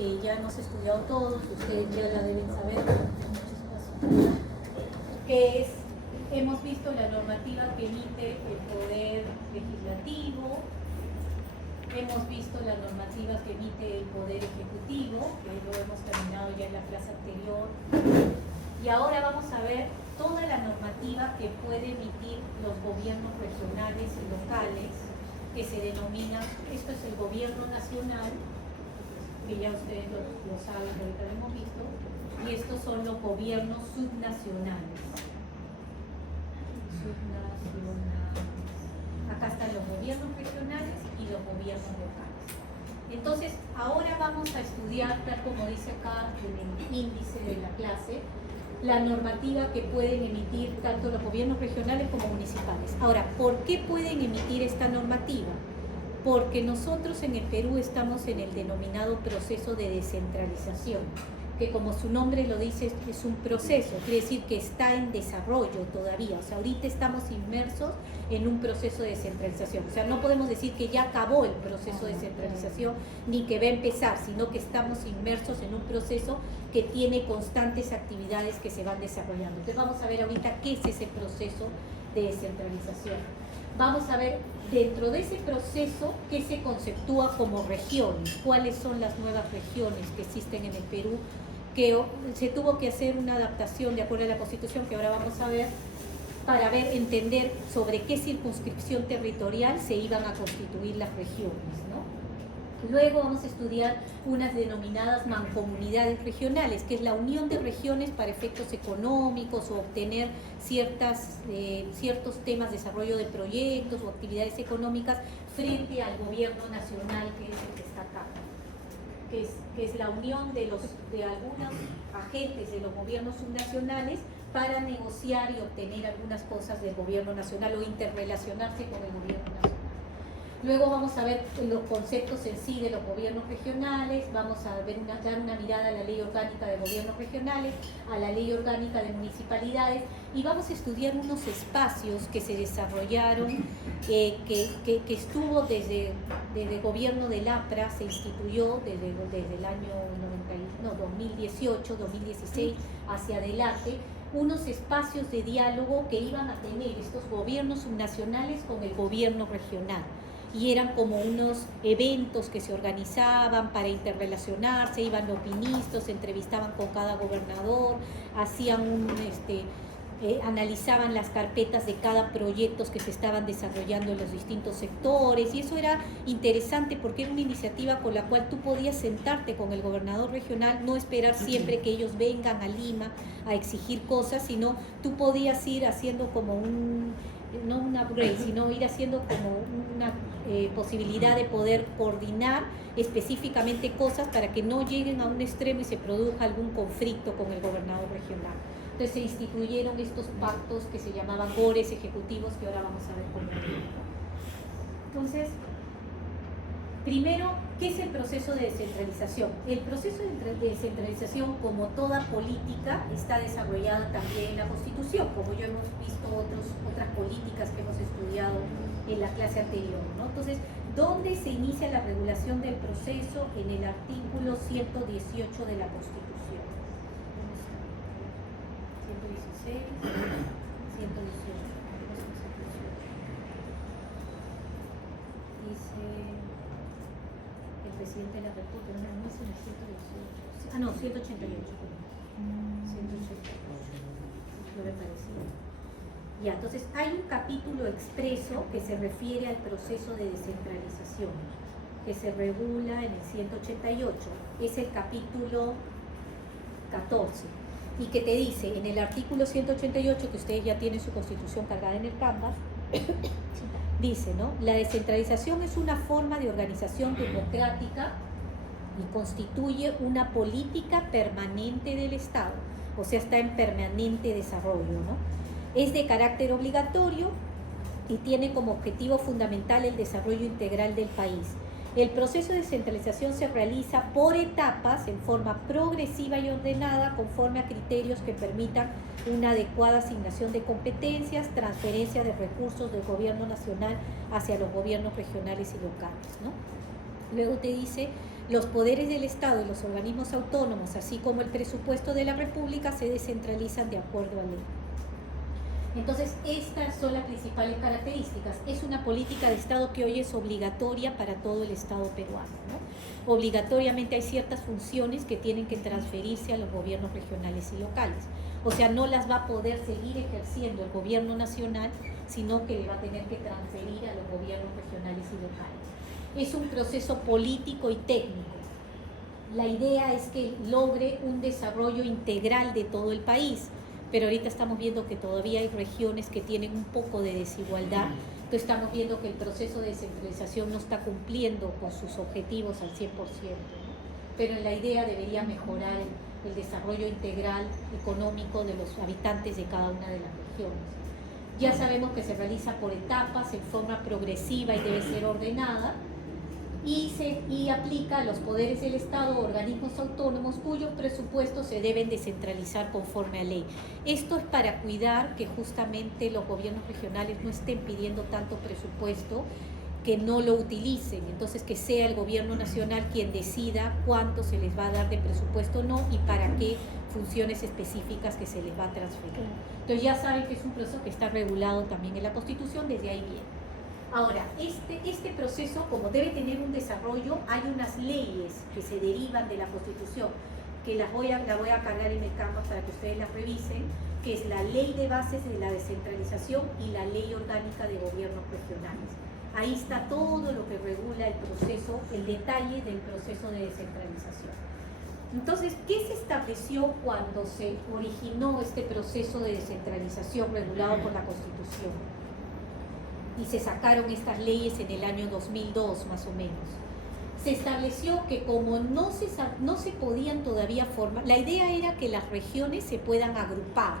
que ya hemos estudiado todos, ustedes ya la deben saber, que es, hemos visto la normativa que emite el Poder Legislativo, hemos visto la normativa que emite el Poder Ejecutivo, que lo hemos terminado ya en la clase anterior, y ahora vamos a ver toda la normativa que puede emitir los gobiernos regionales y locales, que se denomina, esto es el gobierno nacional, que ya ustedes lo saben, ahorita lo hemos visto, y estos son los gobiernos subnacionales. Acá están los gobiernos regionales y los gobiernos locales. Entonces, ahora vamos a estudiar, tal como dice acá en el índice de la clase, la normativa que pueden emitir tanto los gobiernos regionales como municipales. Ahora, ¿por qué pueden emitir esta normativa? Porque nosotros en el Perú estamos en el denominado proceso de descentralización, que como su nombre lo dice es un proceso, quiere decir que está en desarrollo todavía, o sea, ahorita estamos inmersos en un proceso de descentralización, o sea, no podemos decir que ya acabó el proceso de descentralización ni que va a empezar, sino que estamos inmersos en un proceso que tiene constantes actividades que se van desarrollando. Entonces vamos a ver ahorita qué es ese proceso de descentralización. Vamos a ver dentro de ese proceso qué se conceptúa como regiones, cuáles son las nuevas regiones que existen en el Perú, que se tuvo que hacer una adaptación de acuerdo a la Constitución, que ahora vamos a ver, para entender sobre qué circunscripción territorial se iban a constituir las regiones, ¿no? Luego vamos a estudiar unas denominadas mancomunidades regionales, que es la unión de regiones para efectos económicos o obtener ciertos temas de desarrollo de proyectos o actividades económicas frente al gobierno nacional, que es el que está acá, que es la unión de algunos agentes de los gobiernos subnacionales para negociar y obtener algunas cosas del gobierno nacional o interrelacionarse con el gobierno nacional. Luego vamos a ver los conceptos en sí de los gobiernos regionales, vamos a dar una mirada a la Ley Orgánica de Gobiernos Regionales, a la Ley Orgánica de Municipalidades, y vamos a estudiar unos espacios que se desarrollaron, que estuvo desde el gobierno del APRA, se instituyó desde el año 2018, 2016 hacia adelante, unos espacios de diálogo que iban a tener estos gobiernos subnacionales con el gobierno regional. Y eran como unos eventos que se organizaban para interrelacionarse, iban los ministros, se entrevistaban con cada gobernador, hacían analizaban las carpetas de cada proyecto que se estaban desarrollando en los distintos sectores, y eso era interesante porque era una iniciativa con la cual tú podías sentarte con el gobernador regional, no esperar siempre que ellos vengan a Lima a exigir cosas, sino tú podías ir haciendo como no un upgrade, sino ir haciendo como una posibilidad de poder coordinar específicamente cosas para que no lleguen a un extremo y se produzca algún conflicto con el gobernador regional. Entonces se instituyeron estos pactos que se llamaban GORES ejecutivos, que ahora vamos a ver cómo. Entonces, primero, ¿qué es el proceso de descentralización? El proceso de descentralización, como toda política, está desarrollada también en la Constitución, como ya hemos visto otras políticas que hemos estudiado en la clase anterior, ¿no? Entonces, ¿dónde se inicia la regulación del proceso? En el artículo 118 de la Constitución. 116, 118. Dice el presidente de la República, no es en el 118. Ah, no, 188. 188. No me parecía. Ya, entonces hay un capítulo expreso que se refiere al proceso de descentralización, que se regula en el 188. Es el capítulo 14. Y que te dice en el artículo 188, que ustedes ya tienen su constitución cargada en el Canvas, dice, ¿no? La descentralización es una forma de organización democrática y constituye una política permanente del Estado, o sea, está en permanente desarrollo, ¿no? Es de carácter obligatorio y tiene como objetivo fundamental el desarrollo integral del país. El proceso de descentralización se realiza por etapas, en forma progresiva y ordenada, conforme a criterios que permitan una adecuada asignación de competencias, transferencia de recursos del gobierno nacional hacia los gobiernos regionales y locales, ¿no? Luego te dice, Los poderes del Estado y los organismos autónomos, así como el presupuesto de la República, se descentralizan de acuerdo a ley. Entonces, estas son las principales características. Es una política de Estado que hoy es obligatoria para todo el Estado peruano, ¿no? Obligatoriamente hay ciertas funciones que tienen que transferirse a los gobiernos regionales y locales. O sea, no las va a poder seguir ejerciendo el gobierno nacional, sino que le va a tener que transferir a los gobiernos regionales y locales. Es un proceso político y técnico. La idea es que logre un desarrollo integral de todo el país, pero ahorita estamos viendo que todavía hay regiones que tienen un poco de desigualdad. Entonces estamos viendo que el proceso de descentralización no está cumpliendo con sus objetivos al 100%, ¿no? Pero en la idea debería mejorar el desarrollo integral económico de los habitantes de cada una de las regiones. Ya sabemos que se realiza por etapas, en forma progresiva y debe ser ordenada, y aplica a los poderes del Estado o organismos autónomos cuyos presupuestos se deben descentralizar conforme a ley. Esto es para cuidar que justamente los gobiernos regionales no estén pidiendo tanto presupuesto, que no lo utilicen, entonces que sea el gobierno nacional quien decida cuánto se les va a dar de presupuesto o no y para qué funciones específicas que se les va a transferir. Entonces ya saben que es un proceso que está regulado también en la Constitución, desde ahí viene. Ahora, este proceso, como debe tener un desarrollo, hay unas leyes que se derivan de la Constitución, que la voy a cargar en el Canvas para que ustedes las revisen, que es la Ley de Bases de la Descentralización y la Ley Orgánica de Gobiernos Regionales. Ahí está todo lo que regula el proceso, el detalle del proceso de descentralización. Entonces, ¿qué se estableció cuando se originó este proceso de descentralización regulado por la Constitución? Y se sacaron estas leyes en el año 2002 más o menos. Se estableció que como no se podían todavía formar, la idea era que las regiones se puedan agrupar,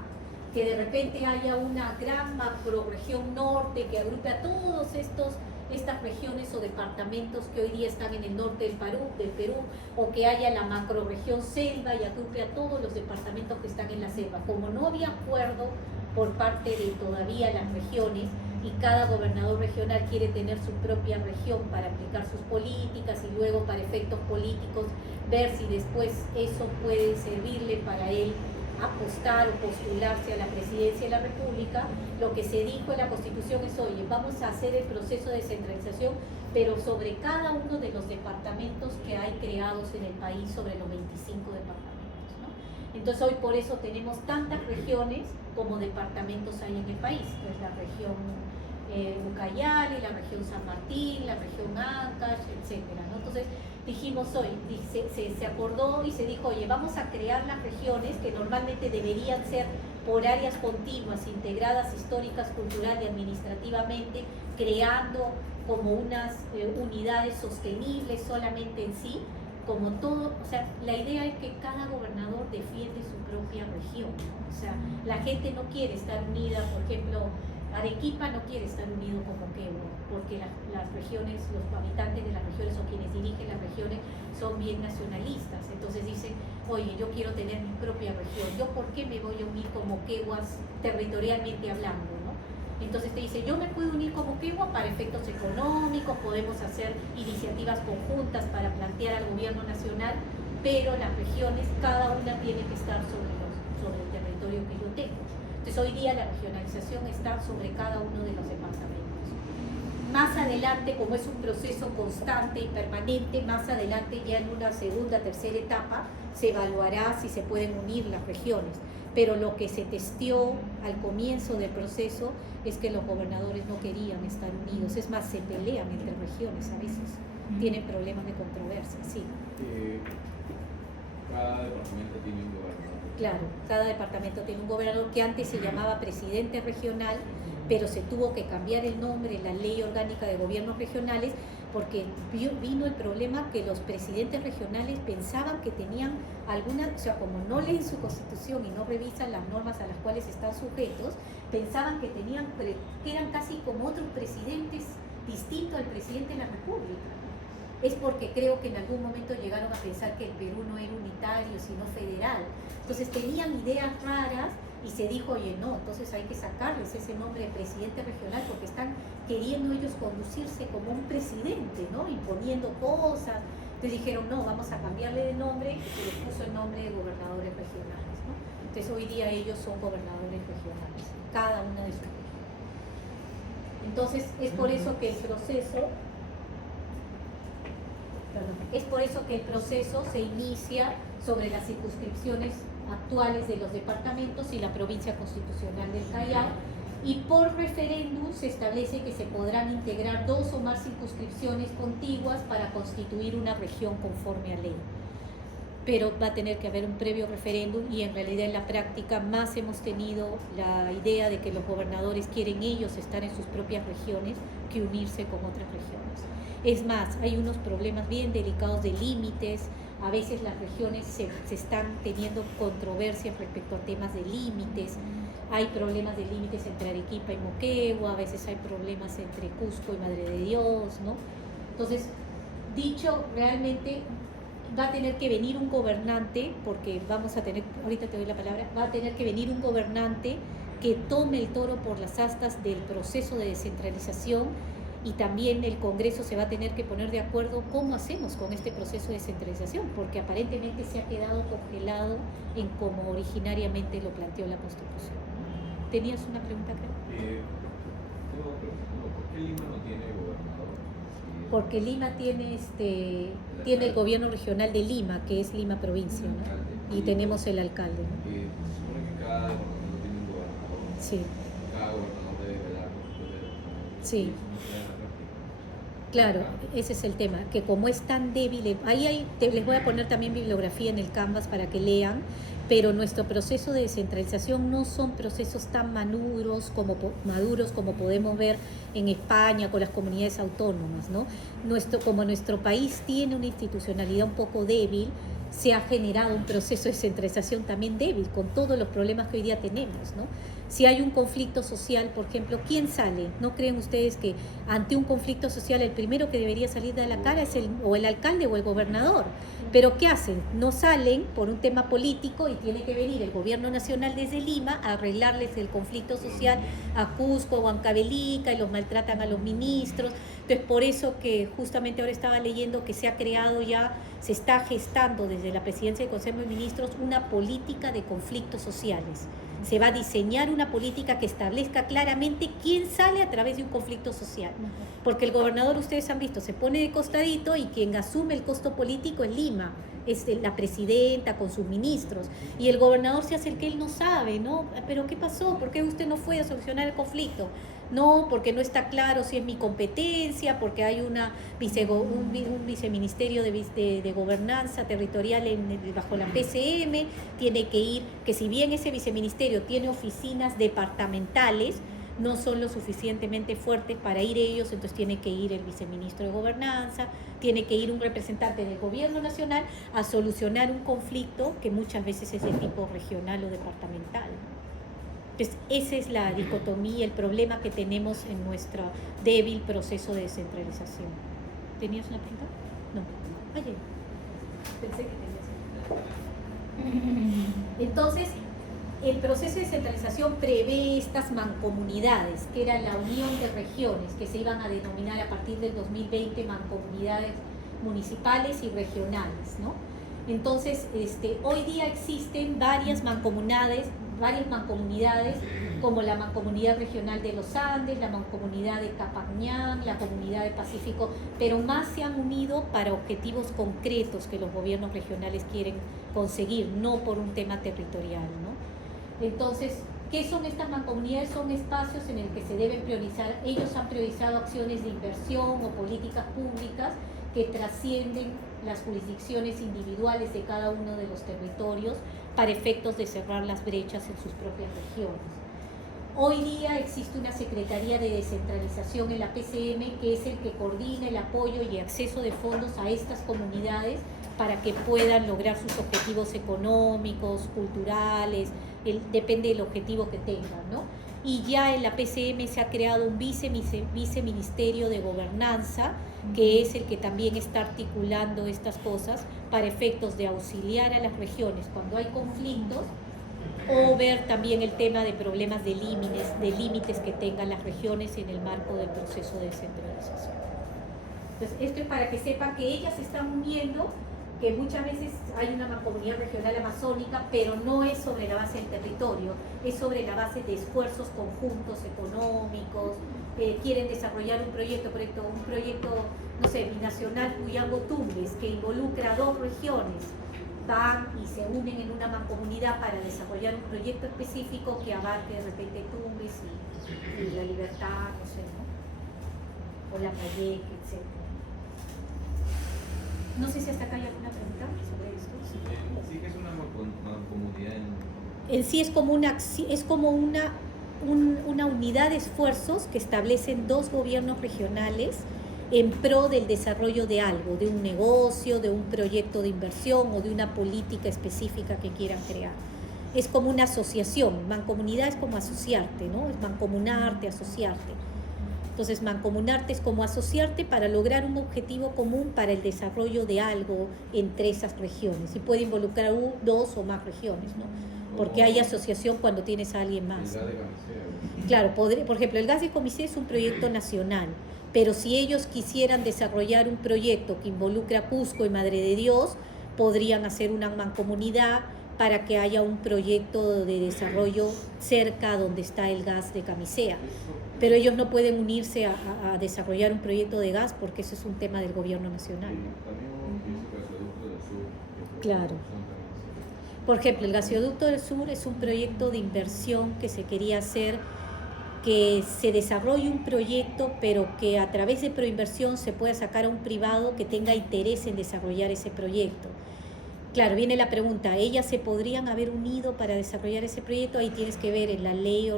que de repente haya una gran macroregión norte que agrupe a todos estas regiones o departamentos que hoy día están en el norte del Perú, o que haya la macroregión selva y agrupe a todos los departamentos que están en la selva. Como no había acuerdo por parte de todavía las regiones, y cada gobernador regional quiere tener su propia región para aplicar sus políticas y luego para efectos políticos ver si después eso puede servirle para él apostar o postularse a la presidencia de la República. Lo que se dijo en la Constitución es, oye, vamos a hacer el proceso de descentralización, pero sobre cada uno de los departamentos que hay creados en el país, sobre los 25 departamentos, ¿no? Entonces hoy por eso tenemos tantas regiones como departamentos hay en el país. Pues la región Ucayali, la región San Martín, la región Ancash, etcétera, ¿no? Entonces dijimos hoy, se acordó y se dijo, oye, vamos a crear las regiones que normalmente deberían ser por áreas continuas, integradas históricas, cultural y administrativamente, creando como unas unidades sostenibles solamente en sí, como todo. O sea, la idea es que cada gobernador defiende su propia región, ¿no? O sea, la gente no quiere estar unida, por ejemplo, Arequipa no quiere estar unido con Moquegua, porque las regiones, los habitantes de las regiones o quienes dirigen las regiones son bien nacionalistas. Entonces dicen, oye, yo quiero tener mi propia región, ¿yo por qué me voy a unir con Moqueguas territorialmente hablando, ¿no? Entonces te dice, yo me puedo unir con Moquegua para efectos económicos, podemos hacer iniciativas conjuntas para plantear al gobierno nacional, pero las regiones, cada una tiene que estar sobre el territorio que yo tengo. Entonces hoy día la regionalización está sobre cada uno de los departamentos. Más adelante, como es un proceso constante y permanente, más adelante ya en una segunda, tercera etapa, se evaluará si se pueden unir las regiones. Pero lo que se testeó al comienzo del proceso es que los gobernadores no querían estar unidos. Es más, se pelean entre regiones a veces. Tienen problemas de controversia, sí. Cada departamento tiene un gobernador. Claro, cada departamento tiene un gobernador que antes se llamaba presidente regional, pero se tuvo que cambiar el nombre en la Ley Orgánica de Gobiernos Regionales porque vino el problema que los presidentes regionales pensaban que tenían alguna, o sea, como no leen su constitución y no revisan las normas a las cuales están sujetos, pensaban que eran casi como otros presidentes distintos al presidente de la República. Es porque creo que en algún momento llegaron a pensar que el Perú no era unitario, sino federal. Entonces tenían ideas raras y se dijo, oye, no, entonces hay que sacarles ese nombre de presidente regional porque están queriendo ellos conducirse como un presidente, ¿no? Imponiendo cosas Entonces dijeron, no, vamos a cambiarle de nombre, y se les puso el nombre de gobernadores regionales, ¿no? Entonces hoy día ellos son gobernadores regionales, cada una de sus regiones. Entonces es por eso que el proceso se inicia sobre las circunscripciones actuales de los departamentos y la provincia constitucional del Callao, y por referéndum se establece que se podrán integrar 2 o más circunscripciones contiguas para constituir una región conforme a ley. Pero va a tener que haber un previo referéndum, y en realidad en la práctica más hemos tenido la idea de que los gobernadores quieren ellos estar en sus propias regiones que unirse con otras regiones. Es más, hay unos problemas bien delicados de límites. A veces las regiones se están teniendo controversias respecto a temas de límites. Hay problemas de límites entre Arequipa y Moquegua, a veces hay problemas entre Cusco y Madre de Dios, ¿no? Entonces, dicho realmente, va a tener que venir un gobernante, porque vamos a tener, ahorita te doy la palabra, va a tener que venir un gobernante que tome el toro por las astas del proceso de descentralización, y también el Congreso se va a tener que poner de acuerdo cómo hacemos con este proceso de descentralización, porque aparentemente se ha quedado congelado en como originariamente lo planteó la Constitución. ¿Tenías una pregunta, creo? ¿Por qué Lima no tiene gobernador? Porque Lima tiene el gobierno regional de Lima, que es Lima provincia, ¿no? Y tenemos el alcalde, ¿no? Se supone que cada departamento tiene un gobernador. Sí. Cada gobernador debe velar por sus departamentos. Sí. Eso no se da en la práctica. Claro, ese es el tema, que como es tan débil, les voy a poner también bibliografía en el Canvas para que lean, pero nuestro proceso de descentralización no son procesos tan maduros como podemos ver en España con las comunidades autónomas, ¿no? Como nuestro país tiene una institucionalidad un poco débil, se ha generado un proceso de descentralización también débil, con todos los problemas que hoy día tenemos, ¿no? Si hay un conflicto social, por ejemplo, ¿quién sale? ¿No creen ustedes que ante un conflicto social el primero que debería salir de la cara es el alcalde o el gobernador? Pero ¿qué hacen? No salen por un tema político, y tiene que venir el gobierno nacional desde Lima a arreglarles el conflicto social a Cusco o Huancavelica, y los maltratan a los ministros. Entonces, por eso que justamente ahora estaba leyendo que se ha creado ya, se está gestando desde la presidencia del Consejo de Ministros una política de conflictos sociales. Se va a diseñar una política que establezca claramente quién sale a través de un conflicto social. Porque el gobernador, ustedes han visto, se pone de costadito, y quien asume el costo político es Lima, es la presidenta con sus ministros. Y el gobernador se hace el que él no sabe, ¿no? ¿Pero qué pasó? ¿Por qué usted no fue a solucionar el conflicto? No, porque no está claro si es mi competencia, porque hay un viceministerio de gobernanza territorial bajo la PCM, tiene que ir, que si bien ese viceministerio tiene oficinas departamentales, no son lo suficientemente fuertes para ir ellos, entonces tiene que ir el viceministro de gobernanza, tiene que ir un representante del gobierno nacional a solucionar un conflicto que muchas veces es de tipo regional o departamental. Entonces, esa es la dicotomía, el problema que tenemos en nuestro débil proceso de descentralización. ¿Tenías una pregunta? No. Oye, pensé que tenías. Entonces, el proceso de descentralización prevé estas mancomunidades, que era la unión de regiones, que se iban a denominar a partir del 2020 mancomunidades municipales y regionales, ¿no? Entonces, hoy día existen varias mancomunidades, como la Mancomunidad Regional de los Andes, la Mancomunidad de Capañán, la Comunidad del Pacífico, pero más se han unido para objetivos concretos que los gobiernos regionales quieren conseguir, no por un tema territorial, ¿no? Entonces, ¿qué son estas mancomunidades? Son espacios en el que se deben priorizar. Ellos han priorizado acciones de inversión o políticas públicas que trascienden las jurisdicciones individuales de cada uno de los territorios para efectos de cerrar las brechas en sus propias regiones. Hoy día existe una Secretaría de Descentralización en la PCM, que es el que coordina el apoyo y acceso de fondos a estas comunidades para que puedan lograr sus objetivos económicos, culturales, depende del objetivo que tengan, ¿no? Y ya en la PCM se ha creado un viceministerio de gobernanza, que es el que también está articulando estas cosas para efectos de auxiliar a las regiones cuando hay conflictos, o ver también el tema de problemas de límites que tengan las regiones en el marco del proceso de descentralización. Entonces, esto es para que sepan que ellas se están uniendo, que muchas veces hay una mancomunidad regional amazónica, pero no es sobre la base del territorio, es sobre la base de esfuerzos conjuntos económicos, quieren desarrollar un proyecto, no sé, binacional Puyango-Tumbes, que involucra 2 regiones, van y se unen en una mancomunidad para desarrollar un proyecto específico que abarque de repente Tumbes y La Libertad, no sé, ¿no? O La Playeque, etc. No sé si hasta acá hay alguna pregunta sobre esto. Sí que es una mancomunidad En sí es como una unidad de esfuerzos que establecen 2 gobiernos regionales en pro del desarrollo de algo, de un negocio, de un proyecto de inversión o de una política específica que quieran crear. Es como una asociación, mancomunidad es como asociarte, ¿no? Es mancomunarte, asociarte. Entonces, mancomunarte es como asociarte para lograr un objetivo común para el desarrollo de algo entre esas regiones. Y puede involucrar 2 o más regiones, ¿no? Porque hay asociación cuando tienes a alguien más. Claro, por ejemplo, el gas de Comicé es un proyecto nacional, pero si ellos quisieran desarrollar un proyecto que involucra Cusco y Madre de Dios, podrían hacer una mancomunidad para que haya un proyecto de desarrollo cerca donde está el gas de Camisea. Pero ellos no pueden unirse a desarrollar un proyecto de gas porque eso es un tema del gobierno nacional. Claro. Por ejemplo, el gasoducto del sur es un proyecto de inversión que se quería hacer, que se desarrolle un proyecto, pero que a través de proinversión se pueda sacar a un privado que tenga interés en desarrollar ese proyecto. Claro, viene la pregunta, ¿ellas se podrían haber unido para desarrollar ese proyecto? Ahí tienes que ver en la ley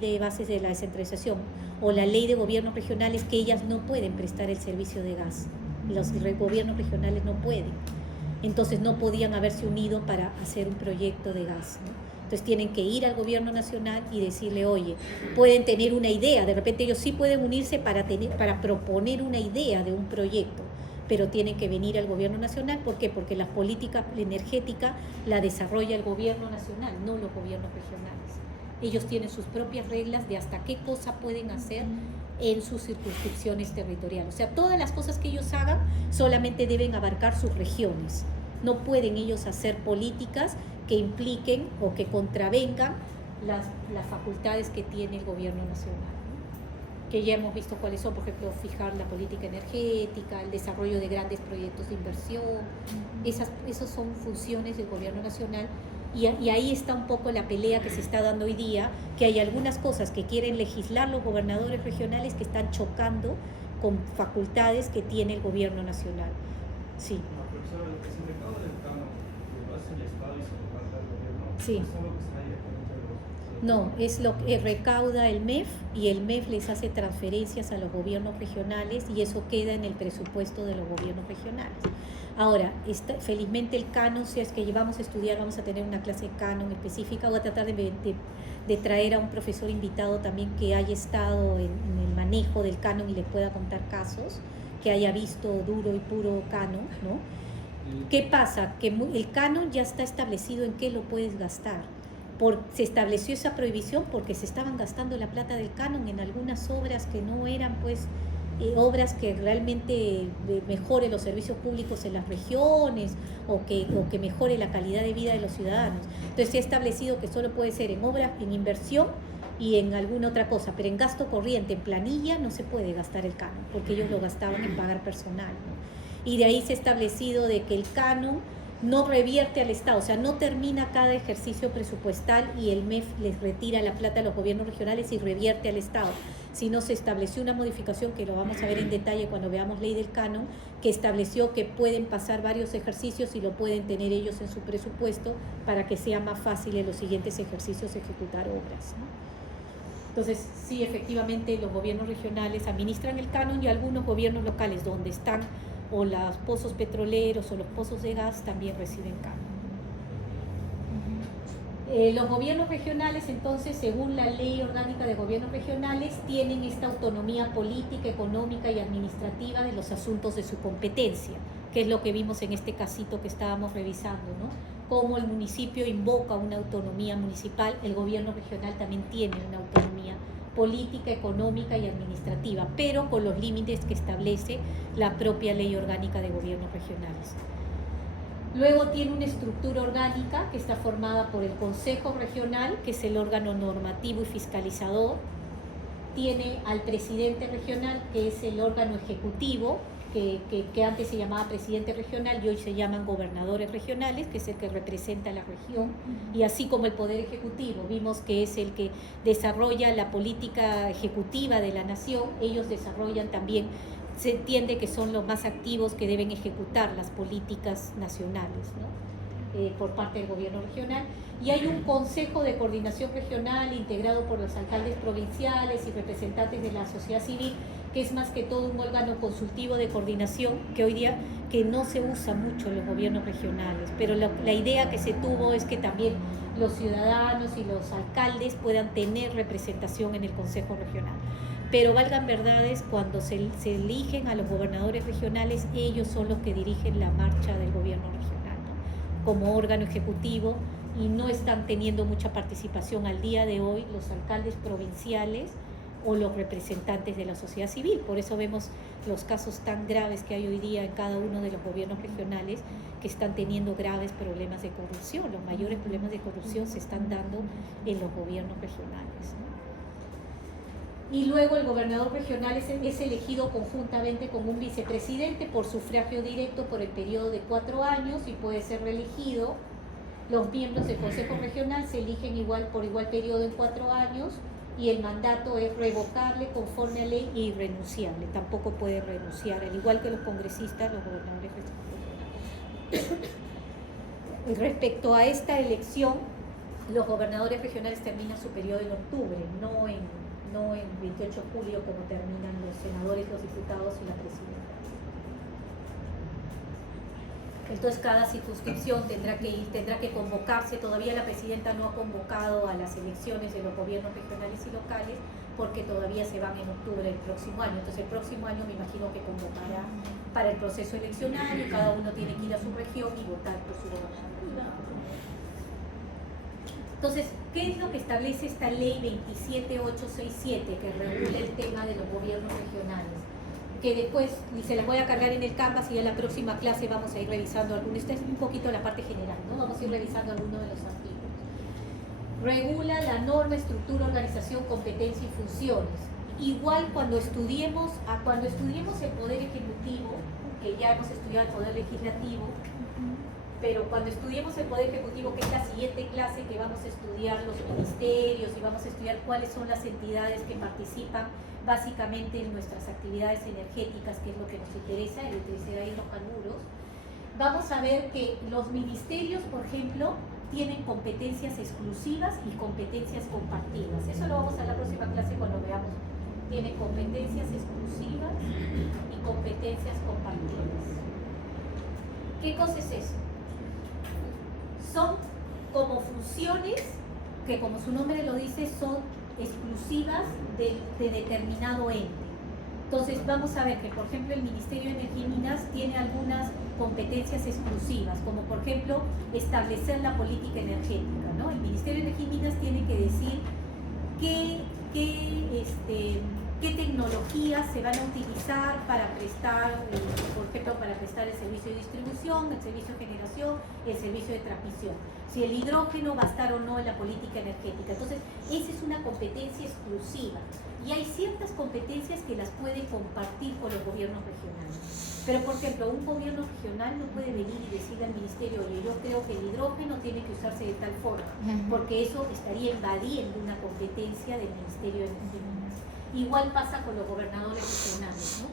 de bases de la descentralización o la ley de gobiernos regionales que ellas no pueden prestar el servicio de gas. Los gobiernos regionales no pueden. Entonces no podían haberse unido para hacer un proyecto de gas, ¿no? Entonces tienen que ir al gobierno nacional y decirle, oye, pueden tener una idea, de repente ellos sí pueden unirse para proponer una idea de un proyecto, pero tienen que venir al gobierno nacional. ¿Por qué? Porque la política energética la desarrolla el gobierno nacional, no los gobiernos regionales. Ellos tienen sus propias reglas de hasta qué cosa pueden hacer en sus circunscripciones territoriales. O sea, todas las cosas que ellos hagan solamente deben abarcar sus regiones. No pueden ellos hacer políticas que impliquen o que contravengan las facultades que tiene el gobierno nacional, ¿no? Que ya hemos visto cuáles son, por ejemplo, fijar la política energética, el desarrollo de grandes proyectos de inversión. Esas son funciones del gobierno nacional. Y ahí está un poco la pelea que se está dando hoy día, que hay algunas cosas que quieren legislar los gobernadores regionales que están chocando con facultades que tiene el gobierno nacional. Sí. No, profesora, lo que es el recaudo del canon, que lo hace el Estado y se lo manda al gobierno, Sí. ¿es lo que está directamente a los... No, es lo que recauda el MEF y el MEF les hace transferencias a los gobiernos regionales y eso queda en el presupuesto de los gobiernos regionales. Ahora, felizmente el canon, si es que vamos a estudiar, vamos a tener una clase de canon específica, voy a tratar de traer a un profesor invitado también que haya estado en el manejo del canon y les pueda contar casos, que haya visto duro y puro canon, ¿no? ¿Qué pasa? Que el canon ya está establecido en qué lo puedes gastar. Se estableció esa prohibición porque se estaban gastando la plata del canon en algunas obras que no eran, pues, obras que realmente mejore los servicios públicos en las regiones o que mejore la calidad de vida de los ciudadanos. Entonces se ha establecido que solo puede ser en obras, en inversión y en alguna otra cosa, pero en gasto corriente, en planilla, no se puede gastar el canon, porque ellos lo gastaban en pagar personal, ¿no? Y de ahí se ha establecido de que el canon no revierte al Estado, o sea, no termina cada ejercicio presupuestal y el MEF les retira la plata a los gobiernos regionales y revierte al Estado, sino se estableció una modificación que lo vamos a ver en detalle cuando veamos ley del canon, que estableció que pueden pasar varios ejercicios y lo pueden tener ellos en su presupuesto para que sea más fácil en los siguientes ejercicios ejecutar obras, ¿no? Entonces, sí, efectivamente, los gobiernos regionales administran el canon y algunos gobiernos locales donde están o los pozos petroleros o los pozos de gas también reciben canon. Los gobiernos regionales, entonces, según la Ley Orgánica de Gobiernos Regionales, tienen esta autonomía política, económica y administrativa de los asuntos de su competencia, que es lo que vimos en este casito que estábamos revisando, ¿no? Como el municipio invoca una autonomía municipal, el gobierno regional también tiene una autonomía política, económica y administrativa, pero con los límites que establece la propia Ley Orgánica de Gobiernos Regionales. Luego tiene una estructura orgánica que está formada por el Consejo Regional, que es el órgano normativo y fiscalizador. Tiene al presidente regional, que es el órgano ejecutivo, que antes se llamaba presidente regional y hoy se llaman gobernadores regionales, que es el que representa a la región, y así como el poder ejecutivo, vimos que es el que desarrolla la política ejecutiva de la nación, ellos desarrollan también, se entiende que son los más activos que deben ejecutar las políticas nacionales, ¿no? Por parte del gobierno regional, y hay un consejo de coordinación regional integrado por los alcaldes provinciales y representantes de la sociedad civil, que es más que todo un órgano consultivo de coordinación que hoy día que no se usa mucho en los gobiernos regionales, pero la idea que se tuvo es que también los ciudadanos y los alcaldes puedan tener representación en el consejo regional. Pero valgan verdades, cuando se eligen a los gobernadores regionales, ellos son los que dirigen la marcha del gobierno regional, ¿no? Como órgano ejecutivo, y no están teniendo mucha participación al día de hoy los alcaldes provinciales o los representantes de la sociedad civil. Por eso vemos los casos tan graves que hay hoy día en cada uno de los gobiernos regionales, que están teniendo graves problemas de corrupción. Los mayores problemas de corrupción se están dando en los gobiernos regionales, ¿no? Y luego el gobernador regional es elegido conjuntamente con un vicepresidente por sufragio directo por el periodo de 4 años y puede ser reelegido. Los miembros del Consejo Regional se eligen por igual periodo en 4 años, y el mandato es revocable conforme a ley y irrenunciable. Tampoco puede renunciar, al igual que los congresistas, los gobernadores regionales. Respecto a esta elección, los gobernadores regionales terminan su periodo en octubre, no en 28 de julio como terminan los senadores, los diputados y la presidenta. Entonces cada circunscripción tendrá que convocarse. Todavía la presidenta no ha convocado a las elecciones de los gobiernos regionales y locales porque todavía se van en octubre del próximo año. Entonces el próximo año me imagino que convocará para el proceso eleccionario, cada uno tiene que ir a su región y votar por su gobernador. Entonces, ¿qué es lo que establece esta ley 27867 que regula el tema de los gobiernos regionales? Que después se las voy a cargar en el Canvas y en la próxima clase vamos a ir revisando algunos. Esta es un poquito la parte general, ¿no? Vamos a ir revisando algunos de los artículos. Regula la norma, estructura, organización, competencia y funciones. Igual cuando estudiemos el Poder Ejecutivo, que ya hemos estudiado el Poder Legislativo, pero cuando estudiemos el Poder Ejecutivo, que es la siguiente clase, que vamos a estudiar los ministerios y vamos a estudiar cuáles son las entidades que participan básicamente en nuestras actividades energéticas, que es lo que nos interesa, electricidad y hidrocarburos, vamos a ver que los ministerios, por ejemplo, tienen competencias exclusivas y competencias compartidas. Eso lo vamos a ver en la próxima clase cuando veamos. Tienen competencias exclusivas y competencias compartidas. ¿Qué cosa es eso? Son como funciones que, como su nombre lo dice, son exclusivas de determinado ente. Entonces vamos a ver que, por ejemplo, el Ministerio de Energía y Minas tiene algunas competencias exclusivas, como por ejemplo establecer la política energética, ¿no? El Ministerio de Energía y Minas tiene que decir qué tecnologías se van a utilizar para prestar, por ejemplo, para prestar el servicio de distribución, el servicio de generación, el servicio de transmisión. Si el hidrógeno va a estar o no en la política energética. Entonces, esa es una competencia exclusiva. Y hay ciertas competencias que las pueden compartir con los gobiernos regionales. Pero, por ejemplo, un gobierno regional no puede venir y decirle al ministerio, oye, yo creo que el hidrógeno tiene que usarse de tal forma, porque eso estaría invadiendo una competencia del Ministerio de Energía y Minas. Igual pasa con los gobernadores regionales, ¿no?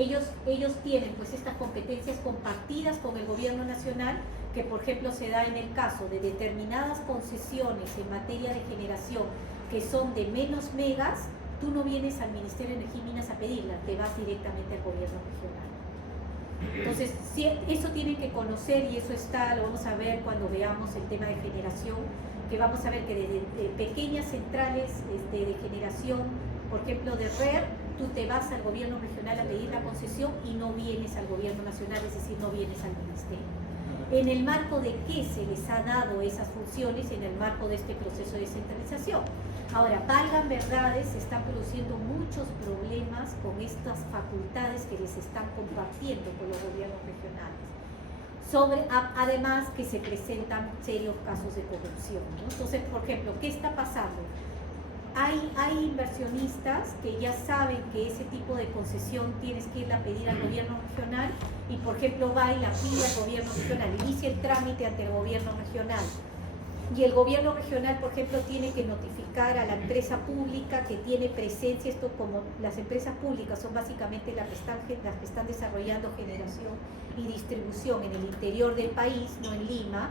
Ellos tienen pues estas competencias compartidas con el gobierno nacional, que por ejemplo se da en el caso de determinadas concesiones en materia de generación que son de menos megas. Tú no vienes al Ministerio de Energía y Minas a pedirla, te vas directamente al gobierno regional. Entonces, eso tienen que conocer, y eso lo vamos a ver cuando veamos el tema de generación, que vamos a ver que desde pequeñas centrales de generación, por ejemplo de RER, tú te vas al gobierno regional a pedir la concesión y no vienes al gobierno nacional, es decir, no vienes al ministerio. ¿En el marco de qué se les ha dado esas funciones en el marco de este proceso de descentralización? Ahora, valgan verdades, se están produciendo muchos problemas con estas facultades que les están compartiendo con los gobiernos regionales. Además que se presentan serios casos de corrupción, ¿no? Entonces, por ejemplo, ¿qué está pasando? Hay inversionistas que ya saben que ese tipo de concesión tienes que irla a pedir al gobierno regional y, por ejemplo, va y la pide al gobierno regional, inicia el trámite ante el gobierno regional. Y el gobierno regional, por ejemplo, tiene que notificar a la empresa pública que tiene presencia, esto como las empresas públicas son básicamente las que están desarrollando generación y distribución en el interior del país, no en Lima.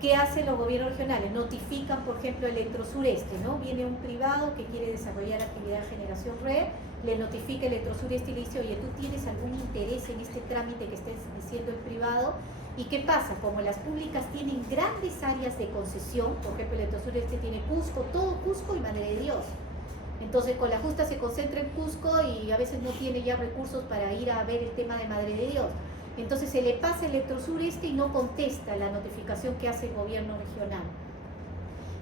¿Qué hacen los gobiernos regionales? Notifican, por ejemplo, Electrosureste, ¿no? Viene un privado que quiere desarrollar actividad de generación red, le notifica Electrosureste y le dice, oye, ¿tú tienes algún interés en este trámite que estés diciendo el privado? ¿Y qué pasa? Como las públicas tienen grandes áreas de concesión, por ejemplo, Electrosureste tiene Cusco, todo Cusco y Madre de Dios. Entonces, con la justa se concentra en Cusco y a veces no tiene ya recursos para ir a ver el tema de Madre de Dios. Entonces se le pasa Electrosureste y no contesta la notificación que hace el gobierno regional.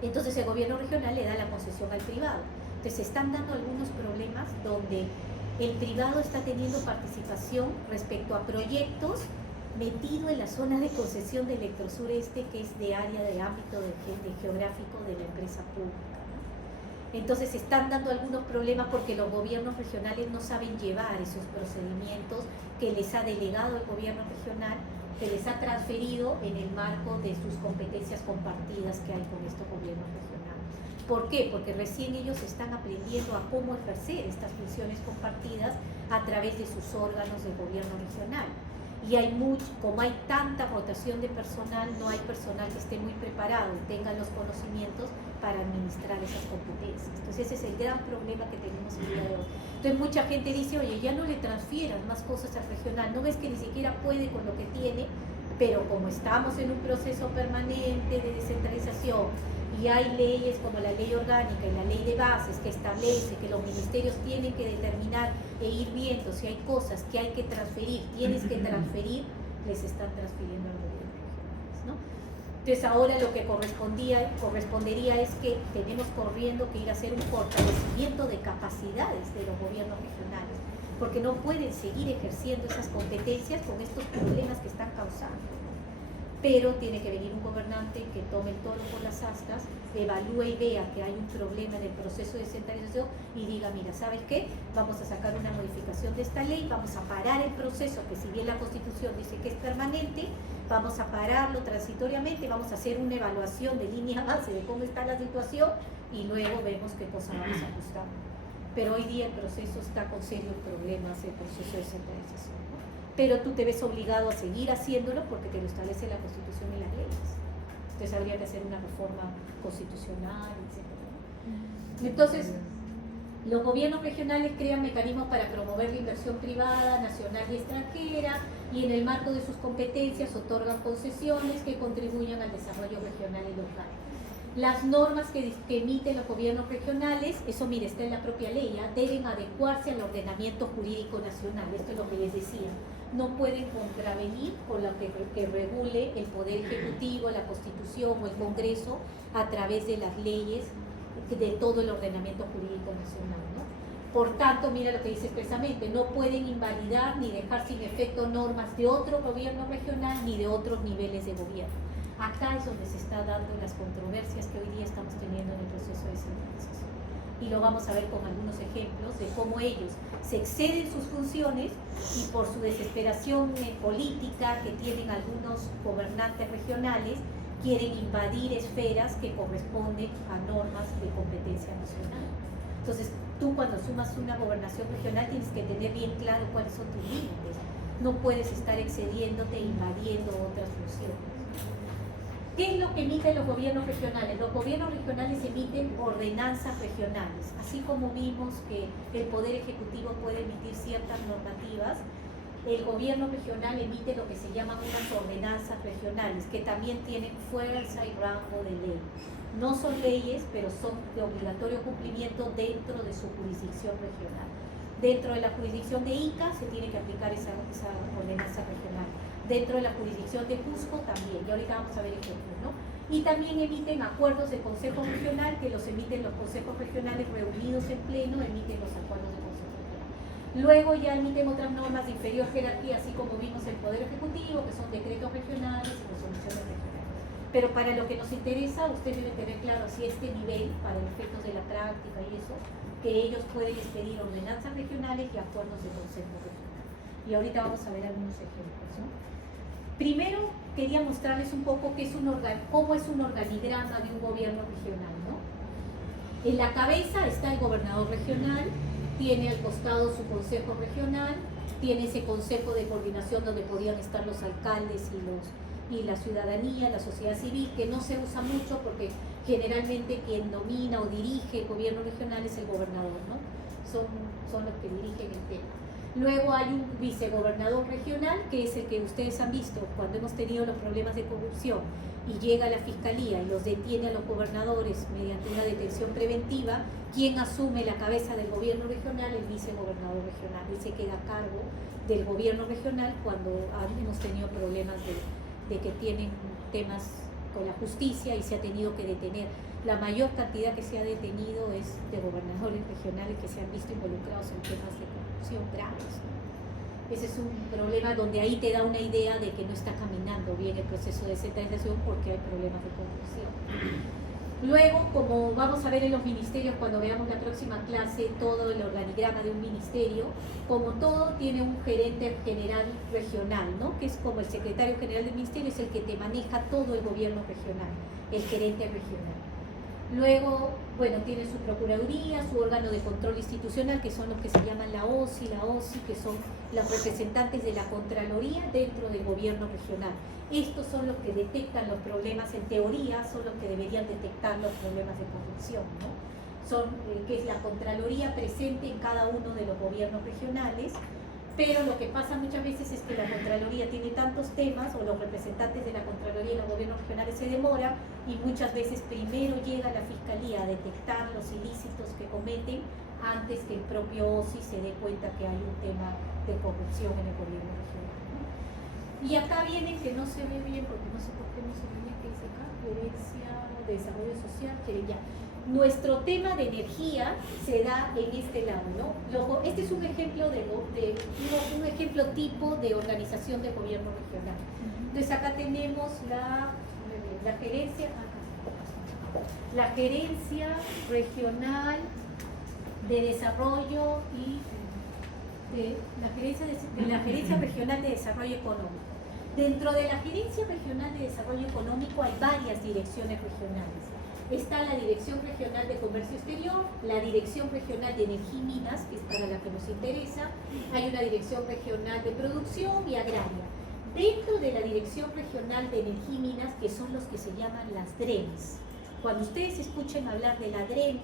Entonces el gobierno regional le da la concesión al privado. Entonces se están dando algunos problemas donde el privado está teniendo participación respecto a proyectos metido en la zona de concesión de Electrosureste, que es de área de ámbito de geográfico de la empresa pública. Entonces se están dando algunos problemas porque los gobiernos regionales no saben llevar esos procedimientos que les ha delegado el gobierno regional, que les ha transferido en el marco de sus competencias compartidas que hay con estos gobiernos regionales. ¿Por qué? Porque recién ellos están aprendiendo a cómo ejercer estas funciones compartidas a través de sus órganos de gobierno regional. Y como hay tanta rotación de personal, no hay personal que esté muy preparado y tenga los conocimientos para administrar esas competencias. Entonces ese es el gran problema que tenemos el día de hoy. Entonces mucha gente dice, oye, ya no le transfieran más cosas al regional, no ves que ni siquiera puede con lo que tiene, pero como estamos en un proceso permanente de descentralización y hay leyes como la ley orgánica y la ley de bases que establece que los ministerios tienen que determinar e ir viendo si hay cosas que hay que transferir, tienes que transferir, les están transfiriendo al gobierno regionales, ¿no? Entonces ahora lo que correspondería es que tenemos corriendo que ir a hacer un fortalecimiento de capacidades de los gobiernos regionales, porque no pueden seguir ejerciendo esas competencias con estos problemas que están causando. Pero tiene que venir un gobernante que tome el toro por las astas, evalúe y vea que hay un problema en el proceso de descentralización y diga, mira, ¿sabes qué? Vamos a sacar una modificación de esta ley, vamos a parar el proceso, que si bien la Constitución dice que es permanente, vamos a pararlo transitoriamente, vamos a hacer una evaluación de línea base de cómo está la situación y luego vemos qué cosa vamos a ajustar. Pero hoy día el proceso está con serios problemas, el proceso de descentralización. Pero tú te ves obligado a seguir haciéndolo porque te lo establece la Constitución y las leyes. Entonces habría que hacer una reforma constitucional, etc. Entonces, los gobiernos regionales crean mecanismos para promover la inversión privada, nacional y extranjera, y en el marco de sus competencias otorgan concesiones que contribuyan al desarrollo regional y local. Las normas que emiten los gobiernos regionales, eso mire, está en la propia ley, deben adecuarse al ordenamiento jurídico nacional, esto es lo que les decía. No pueden contravenir con lo que regule el Poder Ejecutivo, la Constitución o el Congreso a través de las leyes de todo el ordenamiento jurídico nacional, ¿no? Por tanto, mira lo que dice expresamente, no pueden invalidar ni dejar sin efecto normas de otro gobierno regional ni de otros niveles de gobierno. Acá es donde se está dando las controversias que hoy día estamos teniendo en el proceso de descentralización. Y lo vamos a ver con algunos ejemplos de cómo ellos se exceden sus funciones y por su desesperación política que tienen algunos gobernantes regionales, quieren invadir esferas que corresponden a normas de competencia nacional. Entonces, tú cuando asumas una gobernación regional tienes que tener bien claro cuáles son tus límites. No puedes estar excediéndote e invadiendo otras funciones. ¿Qué es lo que emiten los gobiernos regionales? Los gobiernos regionales emiten ordenanzas regionales. Así como vimos que el Poder Ejecutivo puede emitir ciertas normativas, el gobierno regional emite lo que se llaman unas ordenanzas regionales, que también tienen fuerza y rango de ley. No son leyes, pero son de obligatorio cumplimiento dentro de su jurisdicción regional. Dentro de la jurisdicción de Ica se tiene que aplicar esa ordenanza regional. dentro de la jurisdicción de Cusco también, y ahorita vamos a ver ejemplos, ¿no? Y también emiten acuerdos de consejo regional, que los emiten los consejos regionales reunidos en pleno, emiten los acuerdos de consejo regional. Luego ya emiten otras normas de inferior jerarquía, así como vimos el Poder Ejecutivo, que son decretos regionales y resoluciones regionales. Pero para lo que nos interesa, usted debe tener claro si este nivel, para los efectos de la práctica y eso, que ellos pueden expedir ordenanzas regionales y acuerdos de consejo regional. Y ahorita vamos a ver algunos ejemplos, ¿no? Primero, quería mostrarles un poco cómo es un organigrama de un gobierno regional, ¿no? En la cabeza está el gobernador regional, tiene al costado su consejo regional, tiene ese consejo de coordinación donde podían estar los alcaldes y la ciudadanía, la sociedad civil, que no se usa mucho porque generalmente quien domina o dirige el gobierno regional es el gobernador, ¿no? Son los que dirigen el tema. Luego hay un vicegobernador regional, que es el que ustedes han visto cuando hemos tenido los problemas de corrupción y llega a la fiscalía y los detiene a los gobernadores mediante una detención preventiva. ¿Quién asume la cabeza del gobierno regional? El vicegobernador regional. Él se queda a cargo del gobierno regional cuando hemos tenido problemas de que tienen temas con la justicia y se ha tenido que detener. La mayor cantidad que se ha detenido es de gobernadores regionales que se han visto involucrados en temas de corrupción graves, ¿no? Ese es un problema donde ahí te da una idea de que no está caminando bien el proceso de descentralización porque hay problemas de corrupción. Luego, como vamos a ver en los ministerios cuando veamos la próxima clase, todo el organigrama de un ministerio, como todo tiene un gerente general regional, ¿no? Que es como el secretario general del ministerio, es el que te maneja todo el gobierno regional, el gerente regional. Luego, bueno, tiene su procuraduría, su órgano de control institucional, que son los que se llaman la OSI, que son los representantes de la Contraloría dentro del gobierno regional. Estos son los que detectan los problemas, en teoría, son los que deberían detectar los problemas de corrupción, ¿no? Que es la Contraloría presente en cada uno de los gobiernos regionales, pero lo que pasa muchas veces es que la Contraloría tiene tantos temas, o los representantes de la Contraloría en los gobiernos regionales se demoran, y muchas veces primero llega la Fiscalía a detectar los ilícitos que cometen antes que el propio OSI se dé cuenta que hay un tema de corrupción en el gobierno regional, ¿no? Y acá viene que no se ve bien, porque no sé por qué no se ve bien, que dice acá, gerencia de desarrollo social, que ya. Nuestro tema de energía se da en este lado, ¿no? Este es un ejemplo un ejemplo tipo de organización de gobierno regional. Entonces acá tenemos la gerencia regional de desarrollo y la gerencia regional de desarrollo económico. Dentro de la gerencia regional de desarrollo económico hay varias direcciones regionales. Está la Dirección Regional de Comercio Exterior, la Dirección Regional de Energía y Minas, que es para la que nos interesa, hay una Dirección Regional de Producción y Agraria. Dentro de la Dirección Regional de Energía y Minas, que son los que se llaman las DREMs. Cuando ustedes escuchen hablar de la DREM,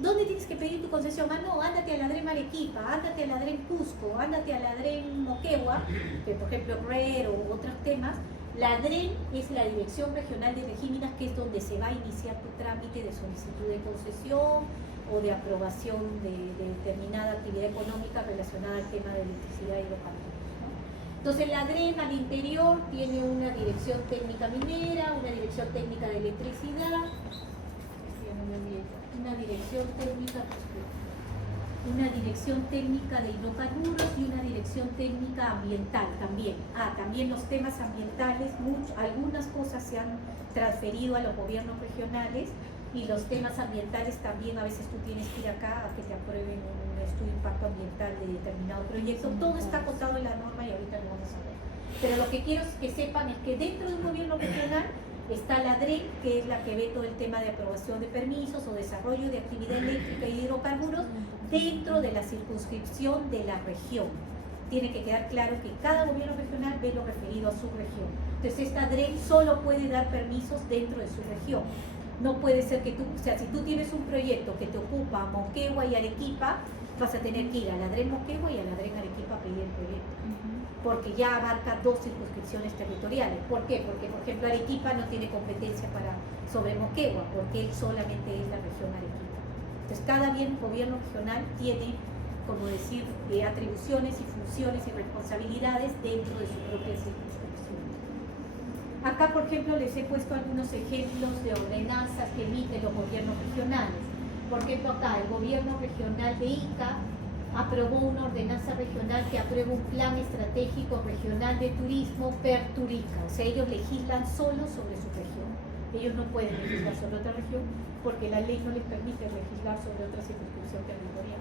¿dónde tienes que pedir tu concesión? Ah, no, ándate a la DREM Arequipa, ándate a la DREM Cusco, ándate a la DREM Moquegua, que por ejemplo RER o otros temas. La DREM es la Dirección Regional de Energía y Minas, que es donde se va a iniciar tu trámite de solicitud de concesión o de aprobación de determinada actividad económica relacionada al tema de electricidad y hidrocarburos, ¿no? Entonces la DREM al interior tiene una dirección técnica minera, una dirección técnica de electricidad, una dirección técnica de hidrocarburos y una dirección técnica ambiental también. También los temas ambientales, algunas cosas se han transferido a los gobiernos regionales, y los temas ambientales también a veces tú tienes que ir acá a que te aprueben un estudio de impacto ambiental de determinado proyecto. Todo está acotado en la norma y ahorita lo vamos a ver. Pero lo que quiero es que sepan es que dentro de un gobierno regional está la DREM, que es la que ve todo el tema de aprobación de permisos o desarrollo de actividad eléctrica y hidrocarburos dentro de la circunscripción de la región. Tiene que quedar claro que cada gobierno regional ve lo referido a su región. Entonces esta DREM solo puede dar permisos dentro de su región. No puede ser que si tú tienes un proyecto que te ocupa Moquegua y Arequipa, vas a tener que ir a la DREM Moquegua y a la DREM Arequipa a pedir el proyecto. Porque ya abarca dos circunscripciones territoriales. ¿Por qué? Porque, por ejemplo, Arequipa no tiene competencia sobre Moquegua, porque él solamente es la región Arequipa. Entonces, cada gobierno regional tiene, como decir, atribuciones y funciones y responsabilidades dentro de su propia circunscripción. Acá, por ejemplo, les he puesto algunos ejemplos de ordenanzas que emiten los gobiernos regionales. Por ejemplo, acá el gobierno regional de Ica aprobó una ordenanza regional que aprueba un plan estratégico regional de turismo per Turica. O sea, ellos legislan solo sobre su región. Ellos no pueden legislar sobre otra región porque la ley no les permite legislar sobre otra circunscripción territorial.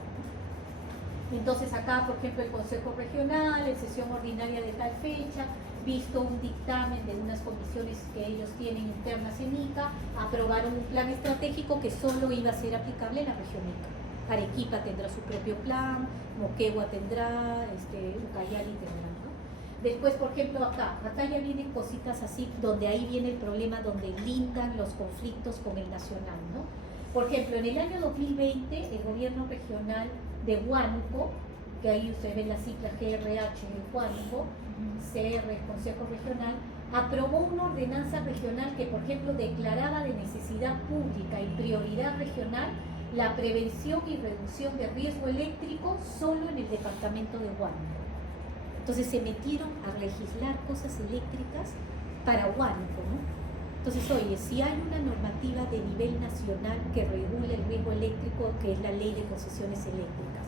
Entonces acá, por ejemplo, el Consejo Regional, en sesión ordinaria de tal fecha, visto un dictamen de unas comisiones que ellos tienen internas en Ica, aprobaron un plan estratégico que solo iba a ser aplicable en la región Ica. Arequipa tendrá su propio plan, Moquegua tendrá, Ucayali tendrá, ¿no? Después, por ejemplo, acá ya vienen cositas así, donde ahí viene el problema, donde lindan los conflictos con el nacional, ¿no? Por ejemplo, en el año 2020, el gobierno regional de Huánuco, que ahí ustedes ven la sigla GRH de Huánuco, CR, Consejo Regional, aprobó una ordenanza regional que, por ejemplo, declaraba de necesidad pública y prioridad regional la prevención y reducción de riesgo eléctrico solo en el departamento de Huánuco. Entonces se metieron a legislar cosas eléctricas para Huánuco, ¿no? Entonces, oye, si hay una normativa de nivel nacional que regule el riesgo eléctrico, que es la Ley de Concesiones Eléctricas,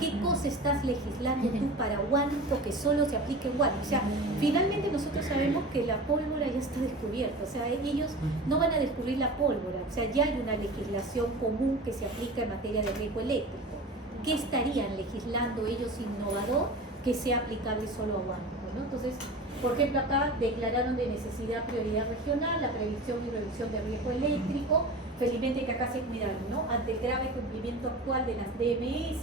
¿qué cosa estás legislando tú para Huánuco que solo se aplique en Huánuco? O sea, finalmente nosotros sabemos que la pólvora ya está descubierta, o sea, ellos no van a descubrir la pólvora, o sea, ya hay una legislación común que se aplica en materia de riesgo eléctrico. ¿Qué estarían legislando ellos innovador que sea aplicable solo a Huánuco, ¿no? Entonces, por ejemplo, acá declararon de necesidad prioridad regional la prevención y reducción de riesgo eléctrico. Felizmente que acá se cuidaron, ¿no? Ante el grave cumplimiento actual de las DMS,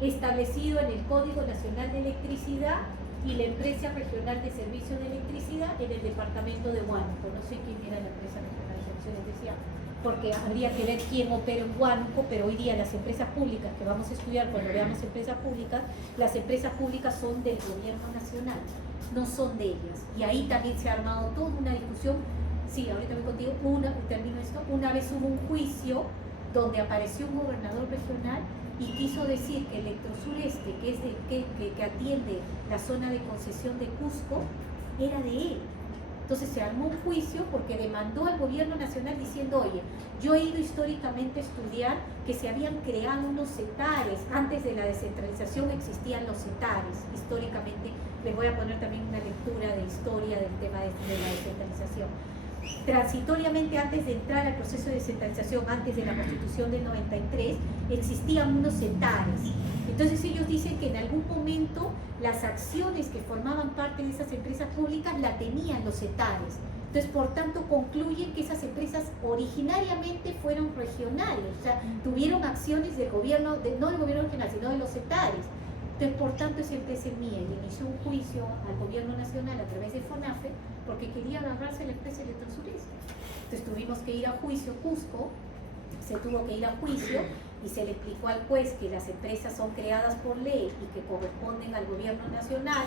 establecido en el Código Nacional de Electricidad y la Empresa Regional de Servicio de Electricidad en el departamento de Huánuco. No sé quién era la Empresa Regional de Servicio de Electricidad, porque habría que ver quién opera en Huánuco, pero hoy día las empresas públicas, que vamos a estudiar cuando veamos empresas públicas, las empresas públicas son del gobierno nacional, no son de ellas. Y ahí también se ha armado toda una discusión. Sí, ahorita voy contigo, termino esto. Una vez hubo un juicio donde apareció un gobernador regional y quiso decir que Electrosureste, que es que atiende la zona de concesión de Cusco, era de él. Entonces se armó un juicio porque demandó al gobierno nacional diciendo, oye, yo he ido históricamente a estudiar que se habían creado unos CETARES, antes de la descentralización existían los CETARES, históricamente. Les voy a poner también una lectura de historia del tema de la descentralización. Transitoriamente, antes de entrar al proceso de descentralización, antes de la Constitución del 93, existían unos CETARES. Entonces ellos dicen que en algún momento las acciones que formaban parte de esas empresas públicas la tenían los CETARES. Entonces, por tanto, concluyen que esas empresas originariamente fueron regionales, o sea, tuvieron acciones del gobierno, no del gobierno regional, sino de los CETARES. Entonces, por tanto, esa empresa es mía, y inició un juicio al gobierno nacional a través de FONAFE porque quería agarrarse a la empresa Electrosureste. Entonces tuvimos que ir a juicio, Cusco se tuvo que ir a juicio y se le explicó al juez que las empresas son creadas por ley y que corresponden al gobierno nacional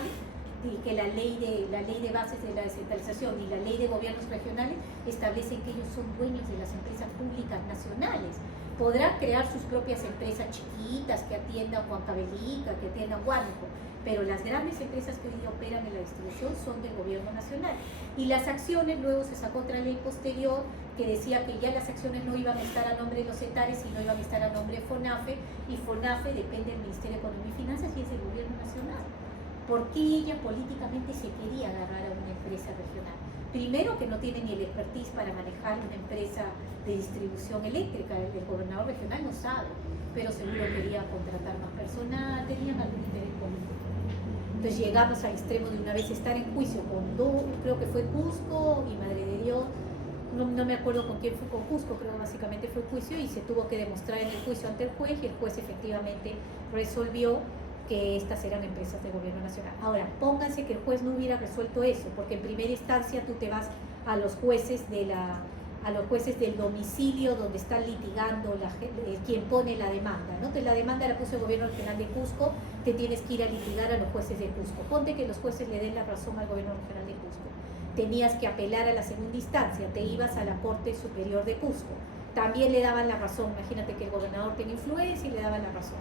y que la ley de bases de la descentralización y la ley de gobiernos regionales establecen que ellos son dueños de las empresas públicas nacionales. Podrán crear sus propias empresas chiquitas que atiendan Huancavelica, que atiendan Huánuco, pero las grandes empresas que hoy operan en la distribución son del gobierno nacional. Y las acciones, luego se sacó otra ley posterior que decía que ya las acciones no iban a estar a nombre de los CETARES, sino iban a estar a nombre de FONAFE, y FONAFE depende del Ministerio de Economía y Finanzas y es del gobierno nacional. ¿Por qué ella políticamente se quería agarrar a una empresa regional? Primero, que no tiene ni el expertise para manejar una empresa de distribución eléctrica. El gobernador regional no sabe, pero seguro quería contratar más personal, tenían algún interés político. Entonces llegamos al extremo de una vez estar en juicio con dos, creo que fue Cusco y Madre de Dios, no me acuerdo con quién fue, con Cusco creo que básicamente fue juicio, y se tuvo que demostrar en el juicio ante el juez, y el juez efectivamente resolvió que estas eran empresas de gobierno nacional. Ahora, pónganse que el juez no hubiera resuelto eso, porque en primera instancia tú te vas a los jueces del domicilio donde están litigando quien pone la demanda, ¿no? Entonces la demanda la puso el gobierno regional de Cusco, te tienes que ir a litigar a los jueces de Cusco. Ponte que los jueces le den la razón al gobierno regional de Cusco. Tenías que apelar a la segunda instancia, te ibas a la Corte Superior de Cusco. También le daban la razón, imagínate que el gobernador tenía influencia y le daban la razón.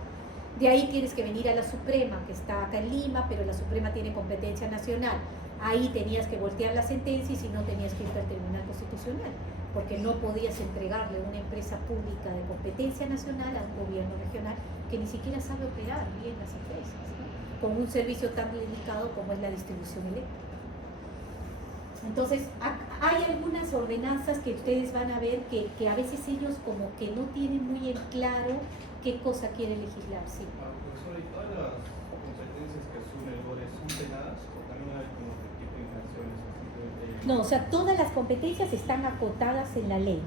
De ahí tienes que venir a la Suprema, que está acá en Lima, pero la Suprema tiene competencia nacional. Ahí tenías que voltear la sentencia y si no tenías que irte al Tribunal Constitucional, porque no podías entregarle una empresa pública de competencia nacional a un gobierno regional que ni siquiera sabe operar bien las empresas, ¿no? Con un servicio tan delicado como es la distribución eléctrica. Entonces, hay algunas ordenanzas que ustedes van a ver que a veces ellos como que no tienen muy en claro qué cosa quieren legislar, sí. Profesor, ¿y todas las competencias que asume el GORE son penadas o también hay como que tipo de infracciones? No, o sea, todas las competencias están acotadas en la ley.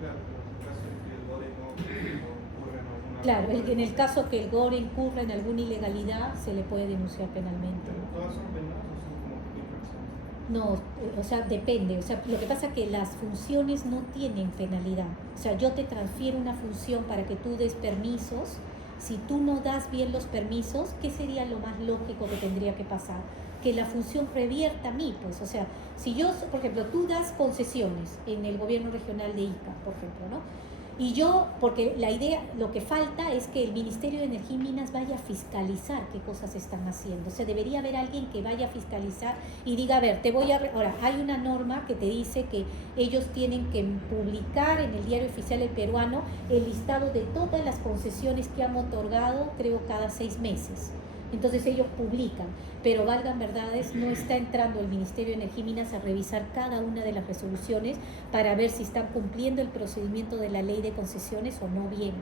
Claro, pero en el caso de que el GORE no ocurra en alguna... Claro, en el caso que el GORE incurra en alguna ilegalidad, se le puede denunciar penalmente. ¿Pero todas son penadas o son como tipo infracciones? No, o sea, depende. O sea, lo que pasa es que las funciones no tienen penalidad. O sea, yo te transfiero una función para que tú des permisos. Si tú no das bien los permisos, ¿qué sería lo más lógico que tendría que pasar? Que la función revierta a mí, pues. O sea, si yo, por ejemplo, tú das concesiones en el gobierno regional de Ica, por ejemplo, ¿no? Y yo, porque la idea, lo que falta es que el Ministerio de Energía y Minas vaya a fiscalizar qué cosas están haciendo. O sea, debería haber alguien que vaya a fiscalizar y diga, a ver, te voy a... Ahora, hay una norma que te dice que ellos tienen que publicar en el Diario Oficial El Peruano el listado de todas las concesiones que han otorgado, creo, cada 6 meses. Entonces ellos publican, pero valgan verdades, no está entrando el Ministerio de Energía y Minas a revisar cada una de las resoluciones para ver si están cumpliendo el procedimiento de la ley de concesiones o no bien,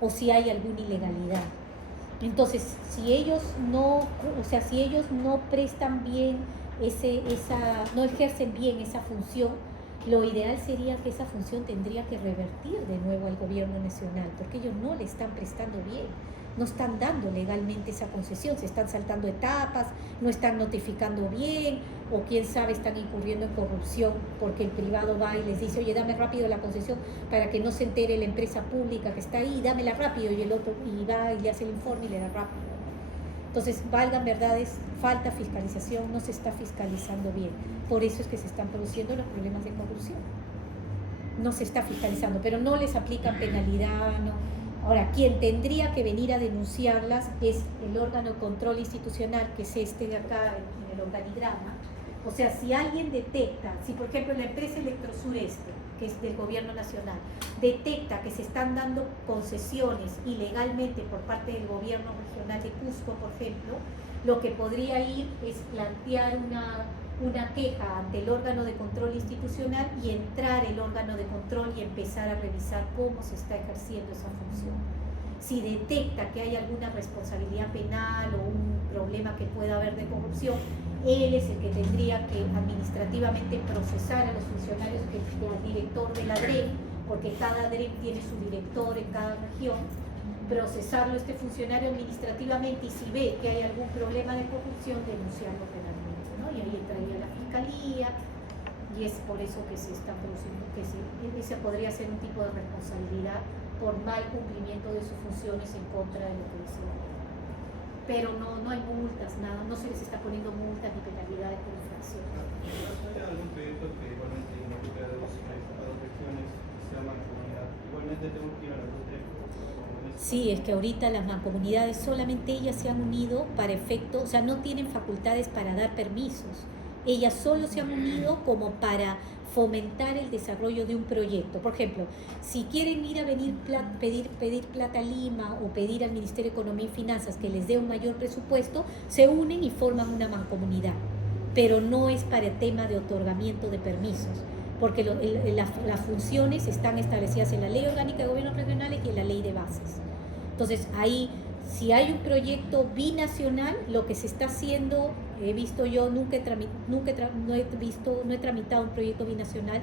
o si hay alguna ilegalidad. Entonces, si ellos no prestan bien no ejercen bien esa función, lo ideal sería que esa función tendría que revertir de nuevo al gobierno nacional, porque ellos no le están prestando bien. No están dando legalmente esa concesión, se están saltando etapas, no están notificando bien, o quién sabe, están incurriendo en corrupción porque el privado va y les dice, oye, dame rápido la concesión para que no se entere la empresa pública que está ahí, dámela rápido, y el otro y va y le hace el informe y le da rápido. Entonces, valgan verdades, falta fiscalización, no se está fiscalizando bien. Por eso es que se están produciendo los problemas de corrupción. No se está fiscalizando, pero no les aplican penalidad, no. Ahora, quien tendría que venir a denunciarlas es el órgano de control institucional, que es este de acá en el organigrama. O sea, si alguien detecta, si por ejemplo la empresa Electrosureste, que es del gobierno nacional, detecta que se están dando concesiones ilegalmente por parte del gobierno regional de Cusco, por ejemplo, lo que podría ir es plantear una queja ante el órgano de control institucional y entrar el órgano de control y empezar a revisar cómo se está ejerciendo esa función. Si detecta que hay alguna responsabilidad penal o un problema que pueda haber de corrupción, él es el que tendría que administrativamente procesar a los funcionarios, que al director de la DREM, porque cada DREM tiene su director en cada región, procesarlo este funcionario administrativamente, y si ve que hay algún problema de corrupción, denunciarlo penalmente, ¿no? Y ahí entraría la fiscalía, y es por eso que se está produciendo, ese podría ser un tipo de responsabilidad por mal cumplimiento de sus funciones en contra de lo que dice la ley. Pero no hay multas, nada, no se les está poniendo multas ni penalidades por infracción. ¿Hay algún proyecto que igualmente involucre a dos regiones que sea mancomunidad? Igualmente tengo que ir a las dos regiones. Sí, es que ahorita las mancomunidades solamente ellas se han unido para efecto, o sea, no tienen facultades para dar permisos. Ellas solo se han unido como para fomentar el desarrollo de un proyecto. Por ejemplo, si quieren ir a pedir plata a Lima o pedir al Ministerio de Economía y Finanzas que les dé un mayor presupuesto, se unen y forman una mancomunidad, pero no es para el tema de otorgamiento de permisos, porque las funciones están establecidas en la Ley Orgánica de Gobiernos Regionales y en la Ley de Bases. Entonces, ahí, si hay un proyecto binacional, lo que se está haciendo, he visto yo, no he tramitado un proyecto binacional,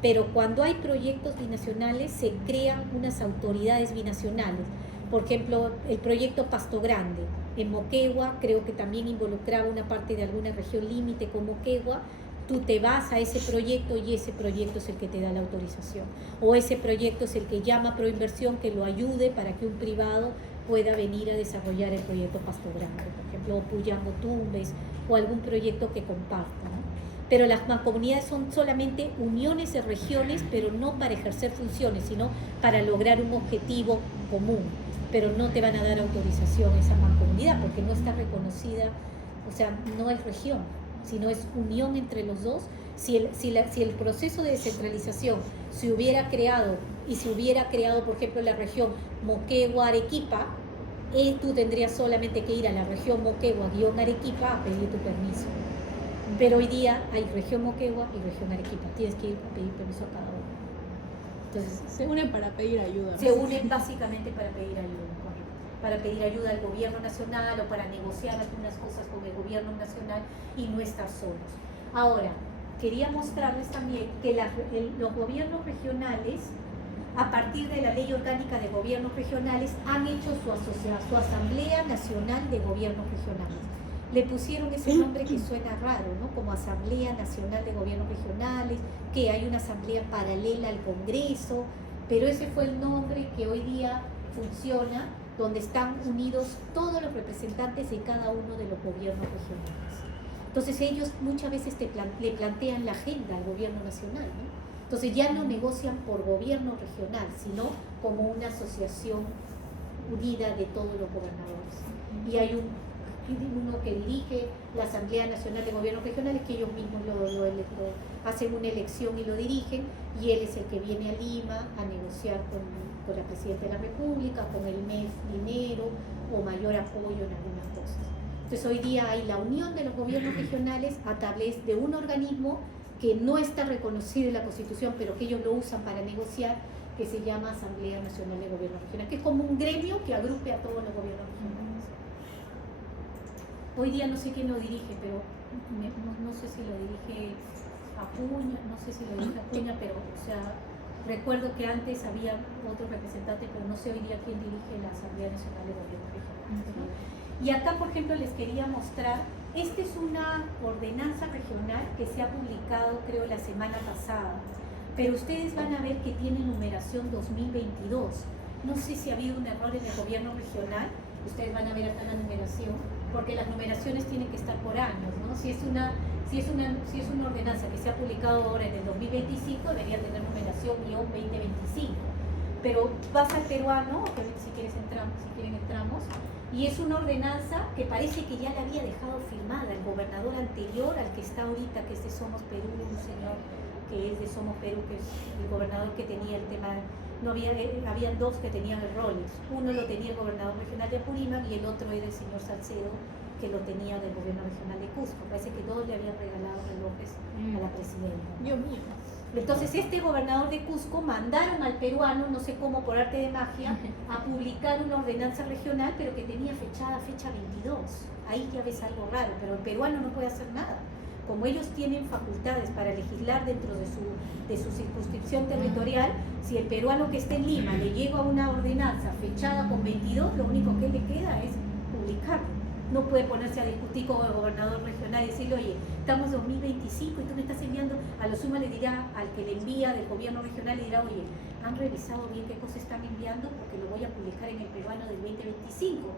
pero cuando hay proyectos binacionales se crean unas autoridades binacionales. Por ejemplo, el proyecto Pasto Grande en Moquegua, creo que también involucraba una parte de alguna región límite con Moquegua. Tú te vas a ese proyecto y ese proyecto es el que te da la autorización, o ese proyecto es el que llama a Proinversión que lo ayude para que un privado pueda venir a desarrollar el proyecto Pasto Grande, por ejemplo, o Puyango Tumbes, o algún proyecto que comparta, ¿no? Pero las mancomunidades son solamente uniones de regiones, pero no para ejercer funciones, sino para lograr un objetivo común. pero no te van a dar autorización a esa mancomunidad porque no está reconocida, o sea, no es región, sino es unión entre los dos. Si el proceso de descentralización se hubiera creado y se hubiera creado, por ejemplo, la región Moquegua-Arequipa, tú tendrías solamente que ir a la región Moquegua-Arequipa a pedir tu permiso. Pero hoy día hay región Moquegua y región Arequipa. Tienes que ir a pedir permiso a cada uno. Entonces, se unen para pedir ayuda. Se unen básicamente para pedir ayuda, correcto. Para pedir ayuda al gobierno nacional o para negociar algunas cosas con el gobierno nacional y no estar solos. Ahora, quería mostrarles también que los gobiernos regionales, a partir de la Ley Orgánica de Gobiernos Regionales, han hecho su Asamblea Nacional de Gobiernos Regionales. Le pusieron ese nombre que suena raro, ¿no? Como Asamblea Nacional de Gobiernos Regionales, que hay una asamblea paralela al Congreso, pero ese fue el nombre que hoy día funciona, donde están unidos todos los representantes de cada uno de los gobiernos regionales. Entonces ellos muchas veces le plantean la agenda al gobierno nacional, ¿no? Entonces ya no negocian por gobierno regional, sino como una asociación unida de todos los gobernadores. Y hay uno que dirige la Asamblea Nacional de Gobiernos Regionales, que ellos mismos hacen una elección y lo dirigen, y él es el que viene a Lima a negociar con la Presidenta de la República, con el MEF dinero o mayor apoyo en algunas cosas. Entonces hoy día hay la unión de los gobiernos regionales a través de un organismo que no está reconocido en la Constitución, pero que ellos lo usan para negociar, que se llama Asamblea Nacional de Gobiernos Regionales, que es como un gremio que agrupe a todos los gobiernos regionales. Hoy día no sé quién lo dirige, pero no sé si lo dirige Acuña, no sé si lo dirige Acuña, pero o sea, recuerdo que antes había otro representante, pero no sé hoy día quién dirige la Asamblea Nacional de Gobiernos Regionales, ¿no? Y acá, por ejemplo, les quería mostrar, esta es una ordenanza regional que se ha publicado, creo, la semana pasada, pero ustedes van a ver que tiene numeración 2022. No sé si ha habido un error en el gobierno regional, ustedes van a ver acá la numeración, porque las numeraciones tienen que estar por años, ¿no? Si es una ordenanza que se ha publicado ahora en el 2025, debería tener numeración -2025. Pero vas al peruano, que si quieren entramos, y es una ordenanza que parece que ya la había dejado firmada el gobernador anterior al que está ahorita, que es de Somos Perú, un señor que es de Somos Perú, que es el gobernador que tenía el tema. Habían dos que tenían el Rolex. Uno lo tenía el gobernador regional de Apurímac y el otro era el señor Salcedo, que lo tenía del gobierno regional de Cusco. Parece que dos le habían regalado relojes a la presidenta. Dios mío. Entonces este gobernador de Cusco mandaron al peruano, no sé cómo, por arte de magia, a publicar una ordenanza regional, pero que tenía fecha 22. Ahí ya ves algo raro, pero el peruano no puede hacer nada. Como ellos tienen facultades para legislar dentro de su circunscripción territorial, si el peruano que esté en Lima le llega una ordenanza fechada con 22, lo único que le queda es publicarlo. No puede ponerse a discutir con el gobernador regional y decirle, oye, estamos en 2025 y tú me estás enviando, a lo sumo le dirá al que le envía del gobierno regional, le dirá, oye, ¿han revisado bien qué cosas están enviando? Porque lo voy a publicar en el peruano del 2025.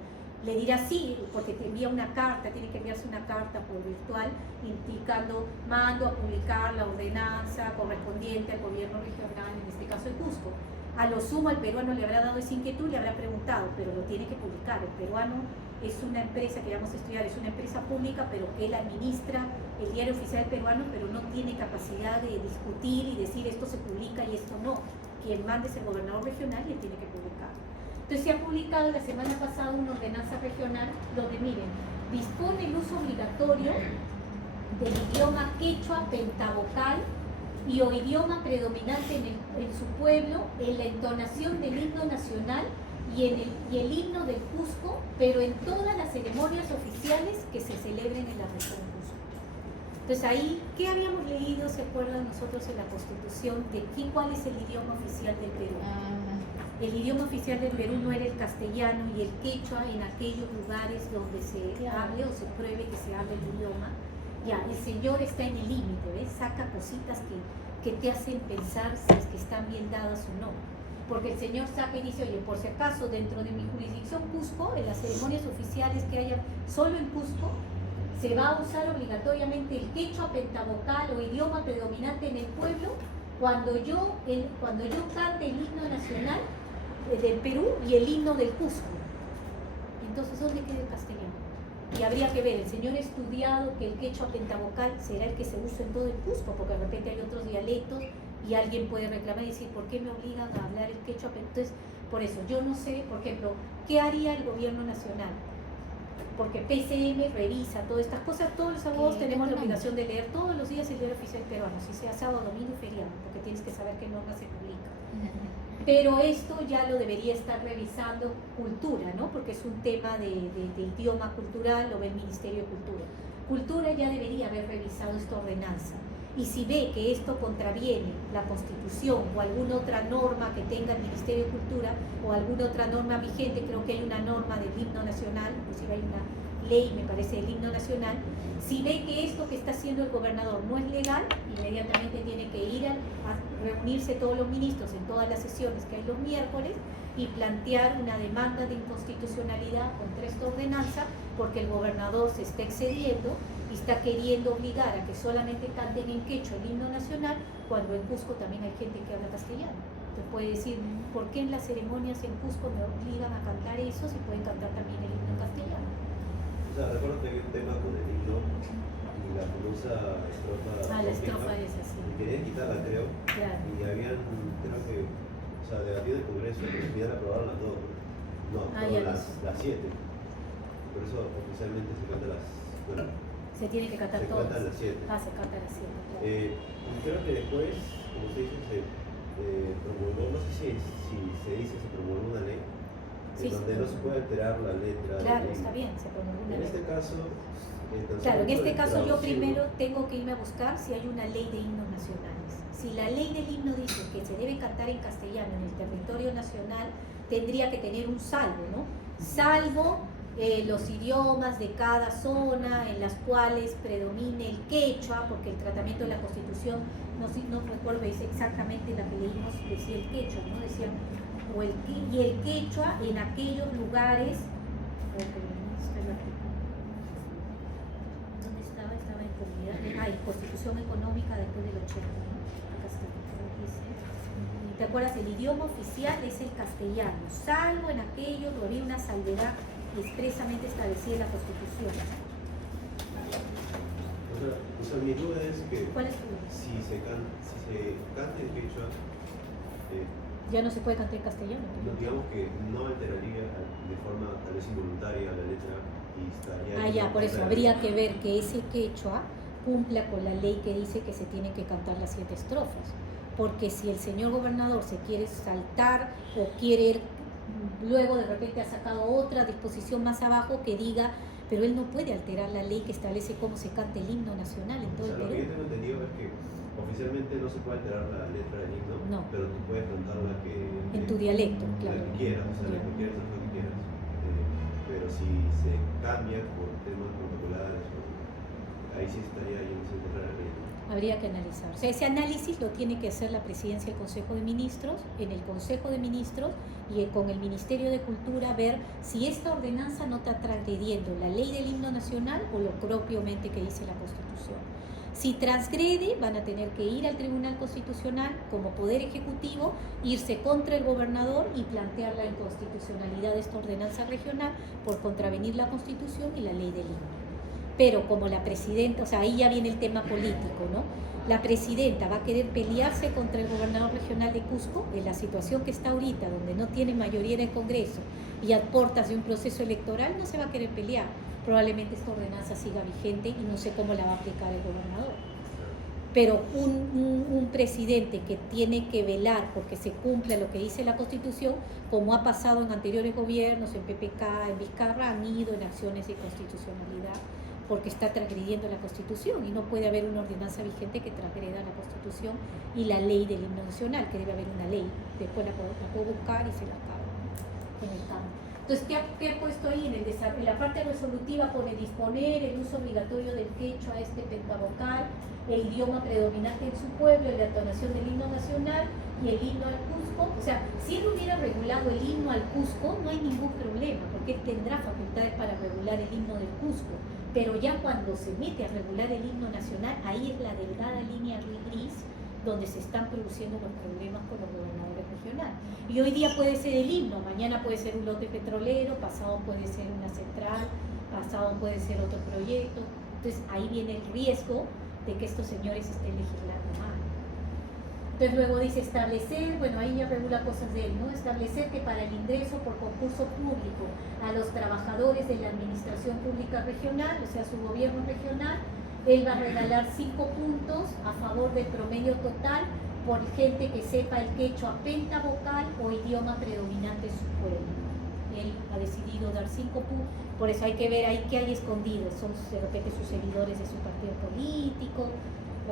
Le dirá sí, porque te envía una carta, tiene que enviarse una carta por virtual indicando, mando a publicar la ordenanza correspondiente al gobierno regional, en este caso el Cusco. A lo sumo el peruano le habrá dado esa inquietud, le habrá preguntado, pero lo tiene que publicar. El peruano es una empresa que vamos a estudiar, es una empresa pública, pero él administra el diario oficial peruano, pero no tiene capacidad de discutir y decir esto se publica y esto no. Quien mande es el gobernador regional y él tiene que publicar. Entonces se ha publicado la semana pasada una ordenanza regional donde, miren, dispone el uso obligatorio del idioma quechua pentavocal y o idioma predominante en su pueblo, en la entonación del himno nacional y el himno del Cusco, pero en todas las ceremonias oficiales que se celebren en la región Cusco. Entonces ahí, ¿qué habíamos leído, se acuerdan nosotros en la Constitución, de cuál es el idioma oficial del Perú? El idioma oficial del Perú no era el castellano y el quechua en aquellos lugares donde se hable o se pruebe que se hable el idioma. Ya, el señor está en el límite, ¿ves? Saca cositas que te hacen pensar si es que están bien dadas o no. Porque el señor saca y dice, oye, por si acaso dentro de mi jurisdicción Cusco, en las ceremonias oficiales que haya solo en Cusco, se va a usar obligatoriamente el quechua pentavocal o idioma predominante en el pueblo cuando yo cante el himno nacional del Perú y el himno del Cusco. Entonces, ¿dónde queda el castellano? Y habría que ver, el señor ha estudiado que el quechua pentavocal será el que se usa en todo el Cusco, porque de repente hay otros dialectos y alguien puede reclamar y decir, ¿por qué me obligan a hablar el quechua? Entonces, por eso, yo no sé, por ejemplo, ¿qué haría el gobierno nacional? Porque PCM revisa todas estas cosas, todos los abogados tenemos la obligación de leer todos los días el diario oficial peruano, si sea sábado, domingo y feriado, porque tienes que saber qué norma se publica. Pero esto ya lo debería estar revisando Cultura, ¿no? Porque es un tema de idioma cultural, lo ve el Ministerio de Cultura. Cultura ya debería haber revisado esta ordenanza. Y si ve que esto contraviene la Constitución o alguna otra norma que tenga el Ministerio de Cultura o alguna otra norma vigente, creo que hay una norma del himno nacional, inclusive hay una ley, me parece, del himno nacional, si ve que esto que está haciendo el gobernador no es legal, inmediatamente tiene que ir a reunirse todos los ministros en todas las sesiones que hay los miércoles y plantear una demanda de inconstitucionalidad contra esta ordenanza porque el gobernador se está excediendo y está queriendo obligar a que solamente canten en quechua el himno nacional cuando en Cusco también hay gente que habla castellano. Entonces puede decir, ¿por qué en las ceremonias en Cusco me obligan a cantar eso si pueden cantar también el himno castellano? O sea, recuerdo que había un tema con el himno y la famosa estrofa. La estrofa es así. Y querían quitarla, creo. Claro. Y habían, creo que, o sea, debatido en el Congreso, pero al final aprobaron las dos. No, las 7. Por eso oficialmente se canta las. Bueno, se tiene que cantar todas. Se cantan las 7. Se canta las 7. Claro. Creo que después, como se dice, se promulgó, no sé si se dice, se promulgó una ley. Donde no se puede alterar la letra. Claro, está bien, se promulgó una ley. En este caso, claro, en este caso yo primero tengo que irme a buscar si hay una ley de himnos nacionales. Si la ley del himno dice que se debe cantar en castellano en el territorio nacional, tendría que tener un salvo, ¿no? Salvo los idiomas de cada zona en las cuales predomine el quechua, porque el tratamiento de la Constitución, no recuerdo exactamente la que leímos, decía el quechua, ¿no? Decía, y el quechua en aquellos lugares. ¿Dónde estaba? Estaba en comunidad. En Constitución Económica después del 80. ¿No? Acá está. Dice. ¿Te acuerdas? El idioma oficial es el castellano, salvo en aquellos donde había una salvedad expresamente establecida en la Constitución. O sea, mi duda es que. ¿Cuál es tu duda? Si se canta en quechua. Ya no se puede cantar en castellano. Digamos que no alteraría de forma tal vez involuntaria la letra y estaría... Ya, por eso habría que ver que ese quechua cumpla con la ley que dice que se tienen que cantar las 7 estrofas. Porque si el señor gobernador se quiere saltar o quiere, luego de repente ha sacado otra disposición más abajo que diga, pero él no puede alterar la ley que establece cómo se canta el himno nacional en todo el Perú. Lo que yo tengo entendido es que oficialmente no se puede alterar la letra del himno, no, pero tú puedes cantar la que... En tu dialecto, claro. La que quieras, o sea, la que quieras, lo que quieras. Pero si se cambia por temas protocolares, ahí sí estaría yendo en contra de la ley. Habría que analizar. O sea, ese análisis lo tiene que hacer la presidencia del Consejo de Ministros, en el Consejo de Ministros y con el Ministerio de Cultura, ver si esta ordenanza no está transgrediendo la ley del himno nacional o lo propiamente que dice la Constitución. Si transgrede, van a tener que ir al Tribunal Constitucional como Poder Ejecutivo, irse contra el gobernador y plantear la inconstitucionalidad de esta ordenanza regional por contravenir la Constitución y la ley del himno. Pero como la presidenta, o sea, ahí ya viene el tema político, ¿no? La presidenta va a querer pelearse contra el gobernador regional de Cusco en la situación que está ahorita, donde no tiene mayoría en el Congreso y a puertas de un proceso electoral, no se va a querer pelear. Probablemente esta ordenanza siga vigente y no sé cómo la va a aplicar el gobernador. Pero un presidente que tiene que velar porque se cumpla lo que dice la Constitución, como ha pasado en anteriores gobiernos, en PPK, en Vizcarra, han ido en acciones de constitucionalidad porque está transgrediendo la Constitución y no puede haber una ordenanza vigente que transgreda la Constitución y la ley del himno nacional, que debe haber una ley. Después la puedo buscar y se la acabo en el campo. Entonces, ¿qué ha puesto ahí? En la parte resolutiva pone disponer el uso obligatorio del quechua pentavocal, el idioma predominante en su pueblo, la entonación del himno nacional y el himno al Cusco. O sea, si él hubiera regulado el himno al Cusco, no hay ningún problema, porque él tendrá facultades para regular el himno del Cusco. Pero ya cuando se mete a regular el himno nacional, ahí es la delgada línea gris donde se están produciendo los problemas con los gobernadores regionales. regional. Y hoy día puede ser el himno, mañana puede ser un lote petrolero, pasado puede ser una central, pasado puede ser otro proyecto. Entonces ahí viene el riesgo de que estos señores estén legislando mal. Entonces luego dice establecer, bueno, ahí ya regula cosas de él, ¿no? Establecer que para el ingreso por concurso público a los trabajadores de la administración pública regional, o sea, su gobierno regional, él va a regalar 5 puntos a favor del promedio total por gente que sepa el quechua pentavocal o idioma predominante en su pueblo. Él ha decidido dar 5 puntos, por eso hay que ver ahí qué hay escondido, son de repente sus seguidores de su partido político,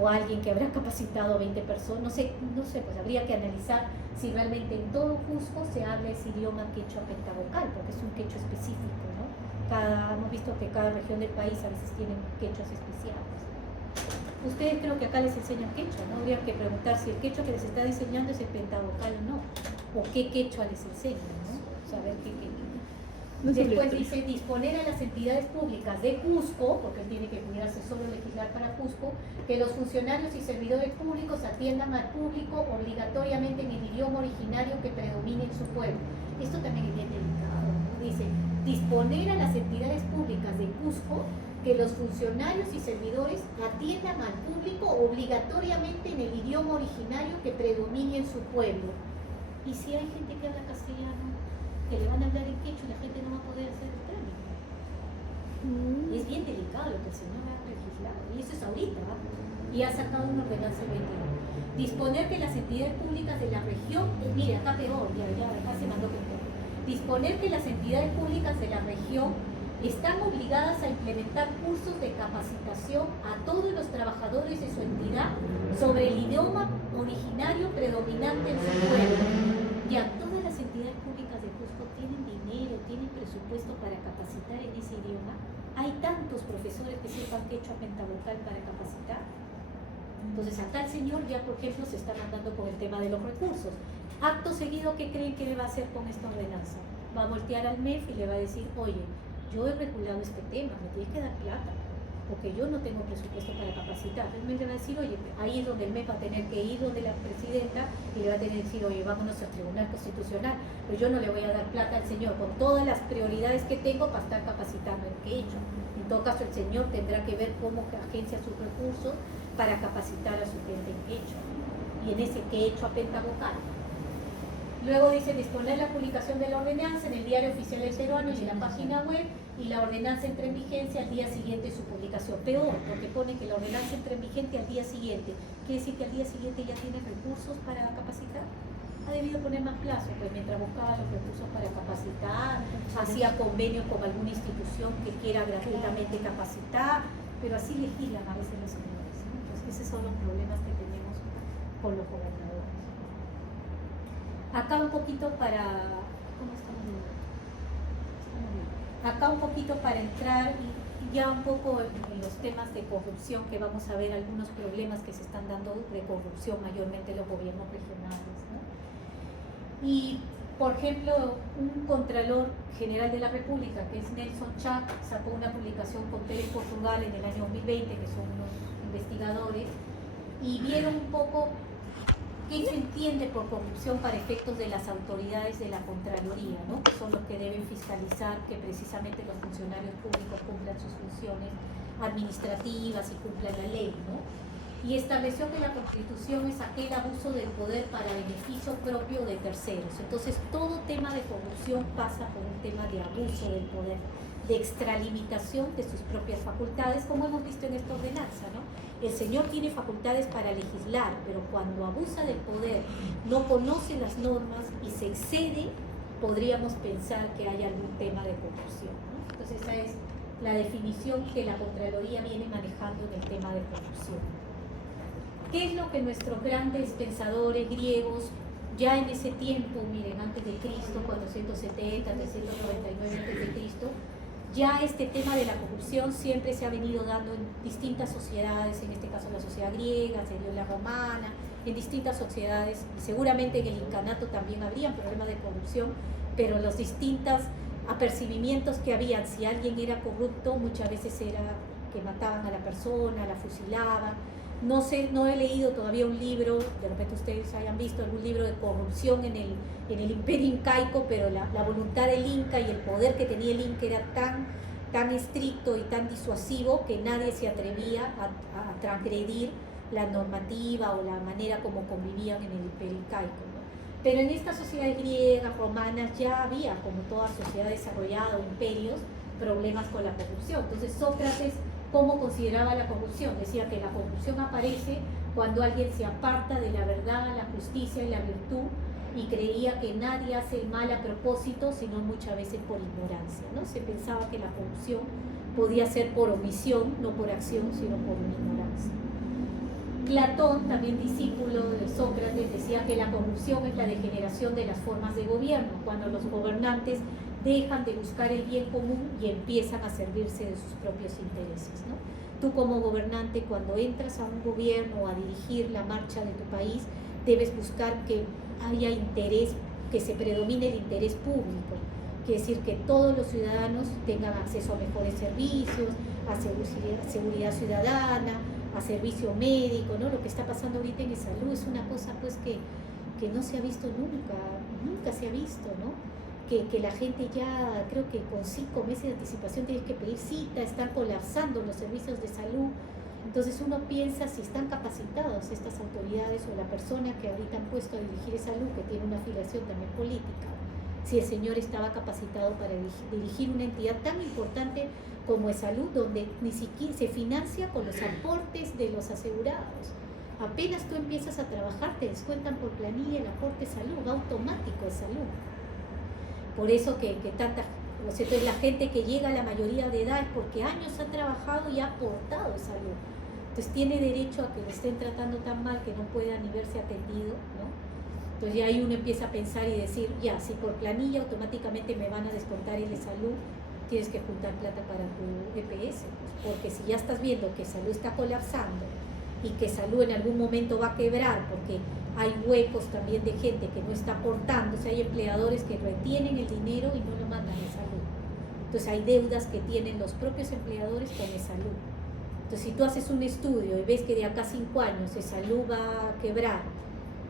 o alguien que habrá capacitado a 20 personas, no sé, pues habría que analizar si realmente en todo Cusco se habla ese idioma quechua pentavocal, porque es un quechua específico, ¿no? Hemos visto que cada región del país a veces tiene quechuas especiales. Ustedes creo que acá les enseñan quechua, ¿no? Habría que preguntar si el quechua que les está enseñando es el pentavocal o no, o qué quechua les enseñan, ¿no? Saber qué quechua. Después dice disponer a las entidades públicas de Cusco, porque él tiene que cuidarse solo legislar para Cusco, que los funcionarios y servidores públicos atiendan al público obligatoriamente en el idioma originario que predomine en su pueblo. Esto también es bien delicado, ¿no? Dice disponer a las entidades públicas de Cusco que los funcionarios y servidores atiendan al público obligatoriamente en el idioma originario que predomine en su pueblo. ¿Y si hay gente que habla castellano? Que le van a hablar en quechua y la gente no va a poder hacer el trámite. Es bien delicado lo que el señor ha legislado, y eso es ahorita, ¿va? Y ha sacado una ordenanza 21. Disponer que las entidades públicas de la región, mire, acá peor, acá se mandó que peor. Disponer que las entidades públicas de la región están obligadas a implementar cursos de capacitación a todos los trabajadores de su entidad sobre el idioma originario predominante en su pueblo. Ya todas las entidades públicas de Cusco tienen dinero, tienen presupuesto para capacitar en ese idioma. Hay tantos profesores que sepan quechua pentavocal para capacitar. Entonces acá el señor ya, por ejemplo, se está mandando con el tema de los recursos. Acto seguido, ¿qué creen que le va a hacer con esta ordenanza? Va a voltear al MEF y le va a decir, oye, yo he regulado este tema, me tienes que dar plata, porque yo no tengo presupuesto para capacitar. Entonces me va a decir, oye, ahí es donde el MEF va a tener que ir donde la presidenta y le va a tener que decir, oye, vámonos al Tribunal Constitucional, pues yo no le voy a dar plata al señor con todas las prioridades que tengo para estar capacitando en quechua. En todo caso, el señor tendrá que ver cómo agencia sus recursos para capacitar a su gente en quechua, y en ese quechua pentavocal. Luego dice disponer la publicación de la ordenanza en el Diario Oficial del Peruano y en la página web, y la ordenanza entra en vigencia al día siguiente de su publicación. Peor, porque pone que la ordenanza entra en vigente al día siguiente. ¿Quiere decir que al día siguiente ya tiene recursos para capacitar? Ha debido poner más plazo, pues mientras buscaba los recursos para capacitar, hacía convenios con alguna institución que quiera gratuitamente capacitar, pero así legislan a veces los señores, ¿no? Entonces esos son los problemas que tenemos con los gobernadores. Acá un poquito para... ¿Cómo estamos viendo? Acá un poquito para entrar ya un poco en los temas de corrupción, que vamos a ver algunos problemas que se están dando de corrupción mayormente en los gobiernos regionales, ¿no? Y, por ejemplo, un Contralor General de la República, que es Nelson Chac, sacó una publicación con Pérez Portugal en el año 2020, que son unos investigadores, y vieron un poco qué se entiende por corrupción para efectos de las autoridades de la Contraloría, ¿no? Que son los que deben fiscalizar que precisamente los funcionarios públicos cumplan sus funciones administrativas y cumplan la ley, ¿no? Y estableció que la Constitución es aquel abuso del poder para beneficio propio de terceros. Entonces, todo tema de corrupción pasa por un tema de abuso del poder, de extralimitación de sus propias facultades, como hemos visto en esta ordenanza, ¿no? El señor tiene facultades para legislar, pero cuando abusa del poder, no conoce las normas y se excede, podríamos pensar que hay algún tema de corrupción, ¿no? Entonces, esa es la definición que la Contraloría viene manejando en el tema de corrupción. ¿Qué es lo que nuestros grandes pensadores griegos, ya en ese tiempo, miren, antes de Cristo, 470, 399 antes de Cristo, ya este tema de la corrupción siempre se ha venido dando en distintas sociedades, en este caso la sociedad griega, se dio en la romana, en distintas sociedades, seguramente en el incanato también habría problemas de corrupción, pero los distintos apercibimientos que habían, si alguien era corrupto, muchas veces era que mataban a la persona, la fusilaban. No he leído todavía un libro, de repente ustedes hayan visto algún libro de corrupción en el imperio incaico, pero la voluntad del Inca y el poder que tenía el Inca era tan estricto y tan disuasivo que nadie se atrevía a transgredir la normativa o la manera como convivían en el imperio incaico, ¿no? Pero en estas sociedades griegas, romanas, ya había, como toda sociedad desarrollada o imperios, problemas con la corrupción. Entonces Sócrates, ¿cómo consideraba la corrupción? Decía que la corrupción aparece cuando alguien se aparta de la verdad, la justicia y la virtud, y creía que nadie hace el mal a propósito, sino muchas veces por ignorancia, ¿no? Se pensaba que la corrupción podía ser por omisión, no por acción, sino por ignorancia. Platón, también discípulo de Sócrates, decía que la corrupción es la degeneración de las formas de gobierno, cuando los gobernantes dejan de buscar el bien común y empiezan a servirse de sus propios intereses, ¿no? Tú como gobernante, cuando entras a un gobierno o a dirigir la marcha de tu país, debes buscar que haya interés, que se predomine el interés público, quiere decir que todos los ciudadanos tengan acceso a mejores servicios, a seguridad ciudadana, a servicio médico, ¿no? Lo que está pasando ahorita en salud es una cosa pues que no se ha visto nunca se ha visto, ¿no? Que la gente ya, creo que con 5 meses de anticipación tienes que pedir cita, están colapsando los servicios de salud. Entonces uno piensa si están capacitados estas autoridades o la persona que ahorita han puesto a dirigir salud, que tiene una afiliación también política, si el señor estaba capacitado para dirigir una entidad tan importante como es salud, donde ni siquiera se financia con los aportes de los asegurados. Apenas tú empiezas a trabajar, te descuentan por planilla el aporte de salud, va automático de salud. Por eso que entonces la gente que llega a la mayoría de edad es porque años ha trabajado y ha aportado de salud. Entonces tiene derecho a que le estén tratando tan mal que no pueda ni verse atendido, ¿no? Entonces ya ahí uno empieza a pensar y decir, ya, si por planilla automáticamente me van a descontar el de salud, tienes que juntar plata para tu EPS, pues, porque si ya estás viendo que salud está colapsando y que salud en algún momento va a quebrar porque hay huecos también de gente que no está aportando, o sea, hay empleadores que retienen el dinero y no lo mandan a salud. Entonces hay deudas que tienen los propios empleadores con salud. Entonces si tú haces un estudio y ves que de acá a 5 años salud va a quebrar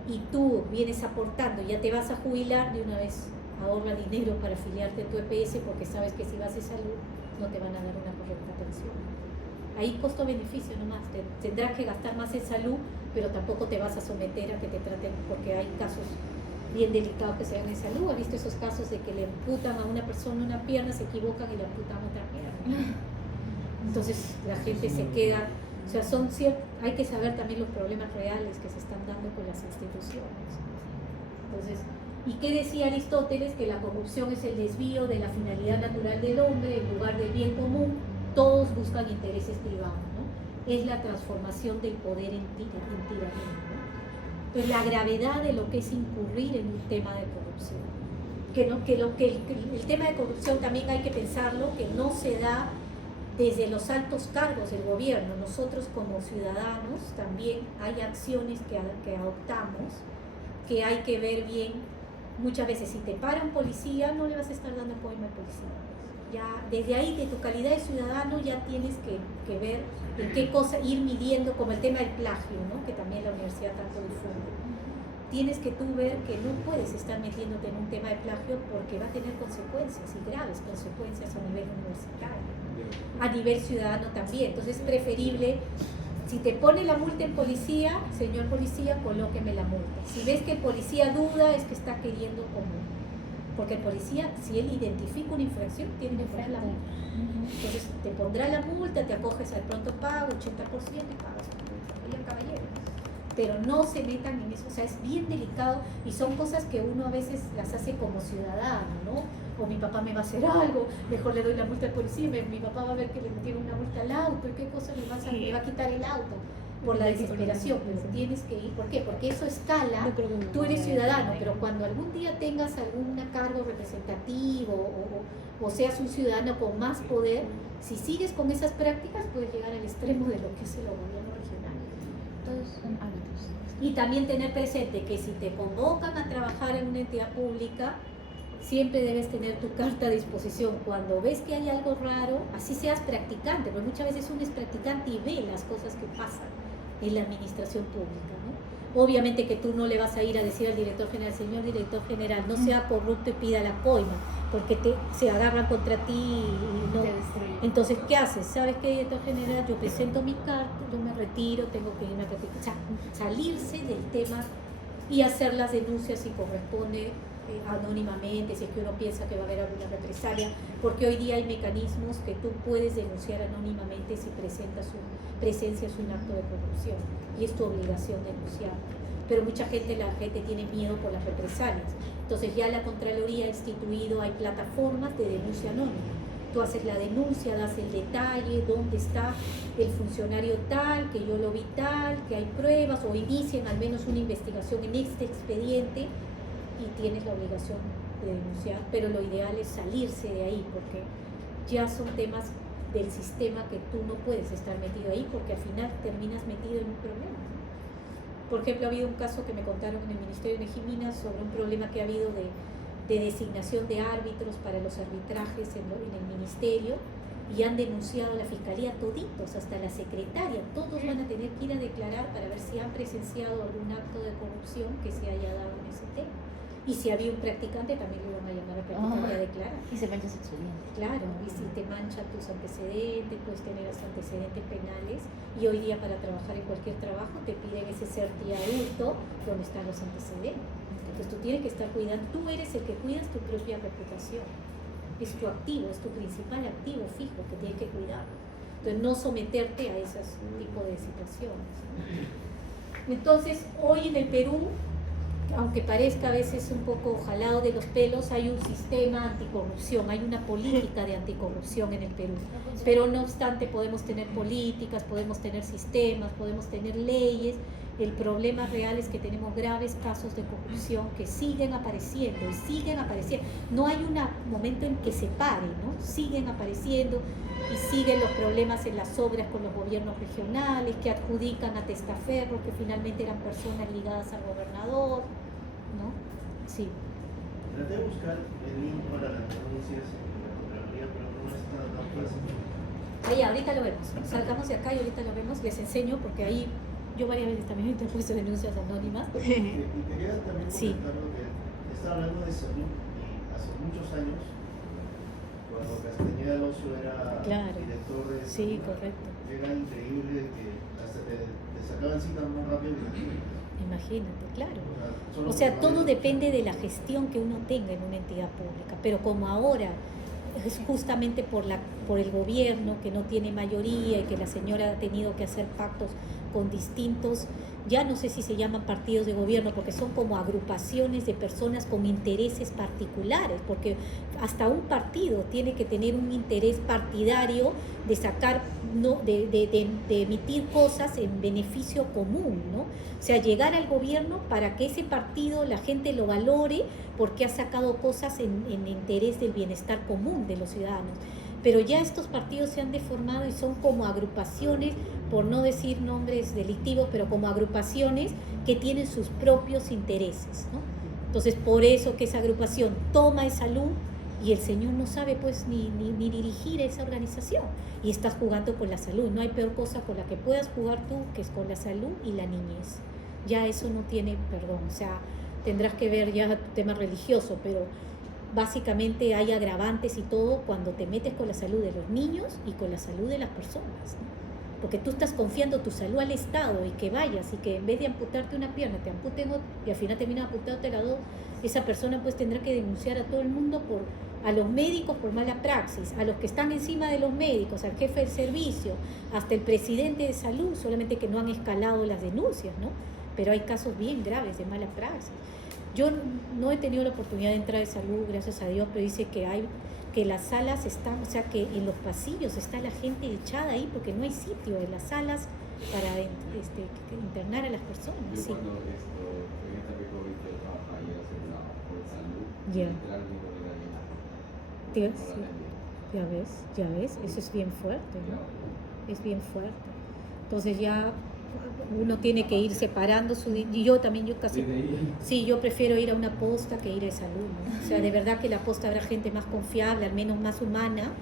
y tú vienes aportando y ya te vas a jubilar, de una vez ahorra dinero para afiliarte a tu EPS porque sabes que si vas a salud no te van a dar una correcta atención. Ahí costo-beneficio nomás, tendrás que gastar más en salud, pero tampoco te vas a someter a que te traten, porque hay casos bien delicados que se dan en salud. ¿Has visto esos casos de que le amputan a una persona una pierna, se equivocan y le amputan otra pierna? Entonces la gente se queda, o sea, hay que saber también los problemas reales que se están dando con las instituciones. Entonces, ¿y qué decía Aristóteles? Que la corrupción es el desvío de la finalidad natural del hombre en lugar del bien común. Todos buscan intereses privados, ¿no? Es la transformación del poder en tiranía, ¿no? Pues la gravedad de lo que es incurrir en un tema de corrupción. El tema de corrupción también hay que pensarlo, que no se da desde los altos cargos del gobierno. Nosotros como ciudadanos también hay acciones que adoptamos, que hay que ver bien. Muchas veces si te para un policía, no le vas a estar dando apoyo al policía. Ya desde ahí, de tu calidad de ciudadano, ya tienes que ver en qué cosa ir midiendo, como el tema del plagio, ¿no? Que también la universidad tanto difunde. Tienes que tú ver que no puedes estar metiéndote en un tema de plagio porque va a tener consecuencias y graves consecuencias a nivel universitario, a nivel ciudadano también. Entonces es preferible, si te pone la multa en policía, señor policía, colóqueme la multa. Si ves que el policía duda, es que está queriendo común. Porque el policía, si él identifica una infracción, tiene que poner la multa. Entonces te pondrá la multa, te acoges al pronto pago, 80% y pagas tu multa. Oigan, caballero. Pero no se metan en eso, o sea, es bien delicado y son cosas que uno a veces las hace como ciudadano, ¿no? O mi papá me va a hacer algo, mejor le doy la multa al policía, mi papá va a ver que le metieron una multa al auto y qué cosa le va a quitar el auto por la desesperación, pero tienes que ir. ¿Por qué? Porque eso escala, tú eres ciudadano, pero cuando algún día tengas algún cargo representativo o seas un ciudadano con más poder, si sigues con esas prácticas puedes llegar al extremo de lo que es el gobierno regional. Entonces, son hábitos. Y también tener presente que si te convocan a trabajar en una entidad pública, siempre debes tener tu carta a disposición. Cuando ves que hay algo raro, así seas practicante, porque muchas veces uno es practicante y ve las cosas que pasan en la administración pública, ¿no? Obviamente que tú no le vas a ir a decir al director general, señor director general, no sea corrupto y pida la coima, porque se agarran contra ti y no. Entonces, ¿qué haces? ¿Sabes qué, director general? Yo presento mi carta, yo me retiro, tengo que irme a retirar. O sea, salirse del tema y hacer las denuncias si corresponde anónimamente, si es que uno piensa que va a haber alguna represalia, porque hoy día hay mecanismos que tú puedes denunciar anónimamente si presencias un acto de corrupción, y es tu obligación denunciar. Pero mucha gente, la gente tiene miedo por las represalias. Entonces ya la Contraloría ha instituido, hay plataformas de denuncia anónima. Tú haces la denuncia, das el detalle, dónde está el funcionario tal, que yo lo vi tal, que hay pruebas, o inician al menos una investigación en este expediente y tienes la obligación de denunciar, pero lo ideal es salirse de ahí, porque ya son temas del sistema que tú no puedes estar metido ahí, porque al final terminas metido en un problema. Por ejemplo, ha habido un caso que me contaron en el Ministerio de Nejimina sobre un problema que ha habido de designación de árbitros para los arbitrajes en el ministerio, y han denunciado a la Fiscalía toditos, hasta la secretaria, todos van a tener que ir a declarar para ver si han presenciado algún acto de corrupción que se haya dado en ese tema. Y si había un practicante, también lo iban a llamar al practicante a declarar. Y se mancha su expediente. Claro, y si te manchan tus antecedentes, puedes tener hasta antecedentes penales, y hoy día para trabajar en cualquier trabajo te piden ese CERTI adulto donde están los antecedentes. Entonces tú tienes que estar cuidando, tú eres el que cuidas tu propia reputación, es tu activo, es tu principal activo fijo que tienes que cuidar. Entonces no someterte a esos tipos de situaciones. Entonces hoy en el Perú, aunque parezca a veces un poco jalado de los pelos, hay un sistema anticorrupción, hay una política de anticorrupción en el Perú. Pero no obstante, podemos tener políticas, podemos tener sistemas, podemos tener leyes. El problema real es que tenemos graves casos de corrupción que siguen apareciendo y siguen apareciendo. No hay un momento en que se pare, ¿no? Siguen apareciendo y siguen los problemas en las obras con los gobiernos regionales que adjudican a testaferros que finalmente eran personas ligadas al gobernador, ¿no? Sí. Traté de buscar el link para las denuncias en la Contraloría, pero no está tan fácil. Ahí, ahorita lo vemos. Salgamos de acá y ahorita lo vemos. Les enseño porque ahí yo varias veces también he interpuesto denuncias anónimas. Y quería también Sí. comentar lo que estaba hablando de salud, y hace muchos años, cuando Castañeda Alonso era Claro. director de salud, Sí, correcto. era increíble que hasta te sacaban citas más rápido que aquí. Imagínate, claro. Solo O sea, por todo radio. depende de la gestión que uno tenga en una entidad pública, pero como ahora es justamente por el gobierno que no tiene mayoría y que la señora ha tenido que hacer pactos con distintos, ya no sé si se llaman partidos de gobierno, porque son como agrupaciones de personas con intereses particulares, porque hasta un partido tiene que tener un interés partidario de sacar, ¿no? de emitir cosas en beneficio común, ¿no? O sea, llegar al gobierno para que ese partido la gente lo valore porque ha sacado cosas en interés del bienestar común de los ciudadanos. Pero ya estos partidos se han deformado y son como agrupaciones, por no decir nombres delictivos, pero como agrupaciones que tienen sus propios intereses, ¿no? Entonces, por eso que esa agrupación toma esa luz y el señor no sabe pues ni dirigir esa organización y estás jugando con la salud. No hay peor cosa con la que puedas jugar tú que es con la salud y la niñez. Ya eso no tiene perdón, o sea, tendrás que ver ya tu tema religioso, pero básicamente hay agravantes y todo cuando te metes con la salud de los niños y con la salud de las personas, ¿no? Porque tú estás confiando tu salud al Estado y que vayas y que en vez de amputarte una pierna te amputen otra y al final termina amputándote la dos, esa persona pues tendrá que denunciar a todo el mundo, a los médicos por mala praxis, a los que están encima de los médicos, al jefe del servicio, hasta el presidente de salud, solamente que no han escalado las denuncias, ¿no? Pero hay casos bien graves de mala praxis. Yo no he tenido la oportunidad de entrar de salud, gracias a Dios, pero dice que las salas están, o sea, que en los pasillos está la gente echada ahí porque no hay sitio en las salas para internar a las personas. Yo Sí. cuando en esta COVID yo trabajaba ahí por salud, Ya. literal digo de gallina. Tío, No la sí. atendía. Ya ves, eso es bien fuerte, ¿no? Es bien fuerte. Entonces ya uno tiene que ir separando y yo casi... Desde ahí. Sí, yo prefiero ir a una posta que ir a salud, ¿no? O sea, de verdad que la posta habrá gente más confiable, al menos más humana,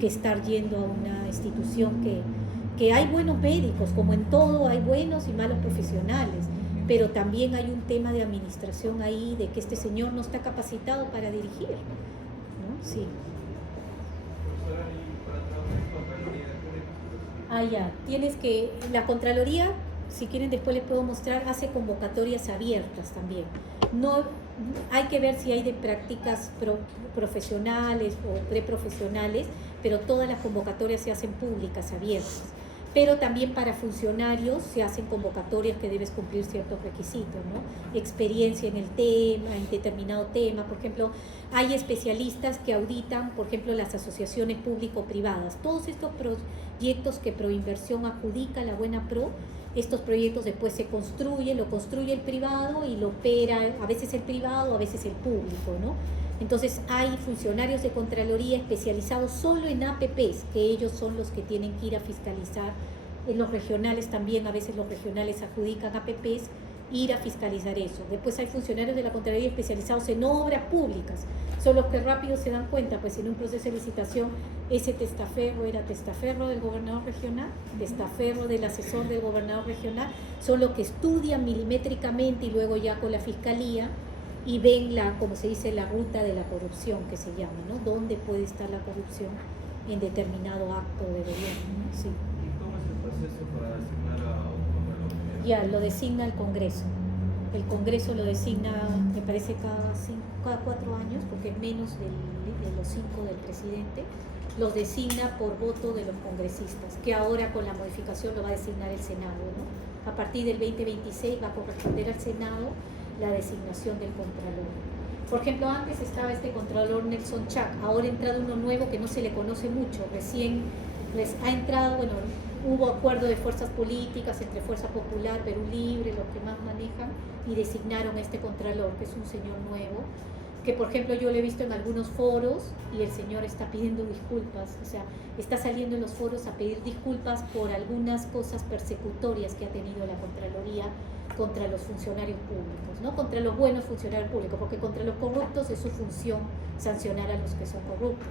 que estar yendo a una institución que hay buenos médicos, como en todo hay buenos y malos profesionales, pero también hay un tema de administración ahí, de que este señor no está capacitado para dirigir, ¿no? Sí. Profesora, y para trabajar en Contraloría, Ah, ya, tienes que, la Contraloría, si quieren después les puedo mostrar, hace convocatorias abiertas también. No, hay que ver si hay de prácticas profesionales o preprofesionales, pero todas las convocatorias se hacen públicas, abiertas. Pero también para funcionarios se hacen convocatorias que debes cumplir ciertos requisitos, ¿no? Experiencia en el tema, en determinado tema. Por ejemplo, hay especialistas que auditan, por ejemplo, las asociaciones público-privadas. Todos estos proyectos que Proinversión adjudica a la Buena Pro, estos proyectos después se construyen, lo construye el privado y lo opera a veces el privado, a veces el público, ¿no? Entonces hay funcionarios de Contraloría especializados solo en APPs, que ellos son los que tienen que ir a fiscalizar. En los regionales también, a veces los regionales adjudican APPs, ir a fiscalizar eso. Después hay funcionarios de la Contraloría especializados en obras públicas, son los que rápido se dan cuenta, pues en un proceso de licitación, ese testaferro era testaferro del gobernador regional, testaferro del asesor del gobernador regional, son los que estudian milimétricamente y luego ya con la fiscalía y ven la, como se dice, la ruta de la corrupción, que se llama, ¿no? ¿Dónde puede estar la corrupción en determinado acto de gobierno? ¿No? Sí. ¿Y cómo es el proceso para designar a un Contralor? Ya, lo designa el Congreso. El Congreso lo designa, me parece, cada 4 años, porque es menos de los 5 del presidente. Los designa por voto de los congresistas, que ahora con la modificación lo va a designar el Senado, ¿no? A partir del 2026 va a corresponder al Senado la designación del Contralor. Por ejemplo, antes estaba este Contralor Nelson Chac, ahora ha entrado uno nuevo que no se le conoce mucho, recién ha entrado, bueno, hubo acuerdo de fuerzas políticas entre Fuerza Popular, Perú Libre, los que más manejan, y designaron a este Contralor, que es un señor nuevo, que por ejemplo yo lo he visto en algunos foros y el señor está pidiendo disculpas, o sea, está saliendo en los foros a pedir disculpas por algunas cosas persecutorias que ha tenido la Contraloría contra los funcionarios públicos, ¿no? Contra los buenos funcionarios públicos, porque contra los corruptos es su función sancionar a los que son corruptos.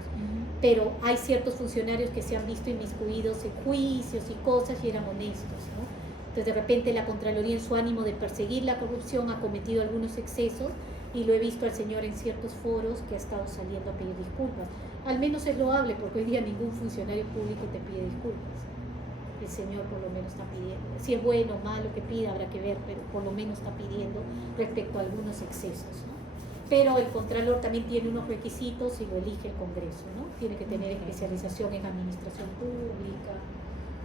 Pero hay ciertos funcionarios que se han visto inmiscuidos en juicios y cosas y eran honestos, ¿no? Entonces de repente la Contraloría, en su ánimo de perseguir la corrupción, ha cometido algunos excesos y lo he visto al señor en ciertos foros que ha estado saliendo a pedir disculpas. Al menos es loable, porque hoy día ningún funcionario público te pide disculpas. El señor por lo menos está pidiendo. Si es bueno o malo que pida, habrá que ver, pero por lo menos está pidiendo respecto a algunos excesos, ¿no? Pero el Contralor también tiene unos requisitos y lo elige el Congreso, ¿no? Tiene que tener especialización en administración pública,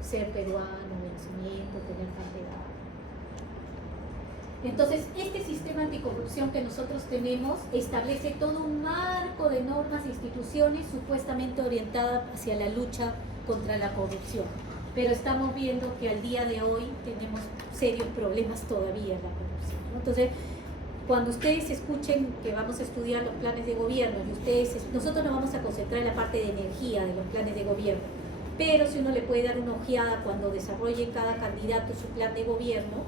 ser peruano de nacimiento, tener carta de edad. Entonces, este sistema anticorrupción que nosotros tenemos establece todo un marco de normas e instituciones supuestamente orientadas hacia la lucha contra la corrupción. Pero estamos viendo que al día de hoy tenemos serios problemas todavía en la corrupción, ¿no? Entonces, cuando ustedes escuchen que vamos a estudiar los planes de gobierno, y nosotros nos vamos a concentrar en la parte de energía de los planes de gobierno, pero si uno le puede dar una ojeada cuando desarrolle cada candidato su plan de gobierno,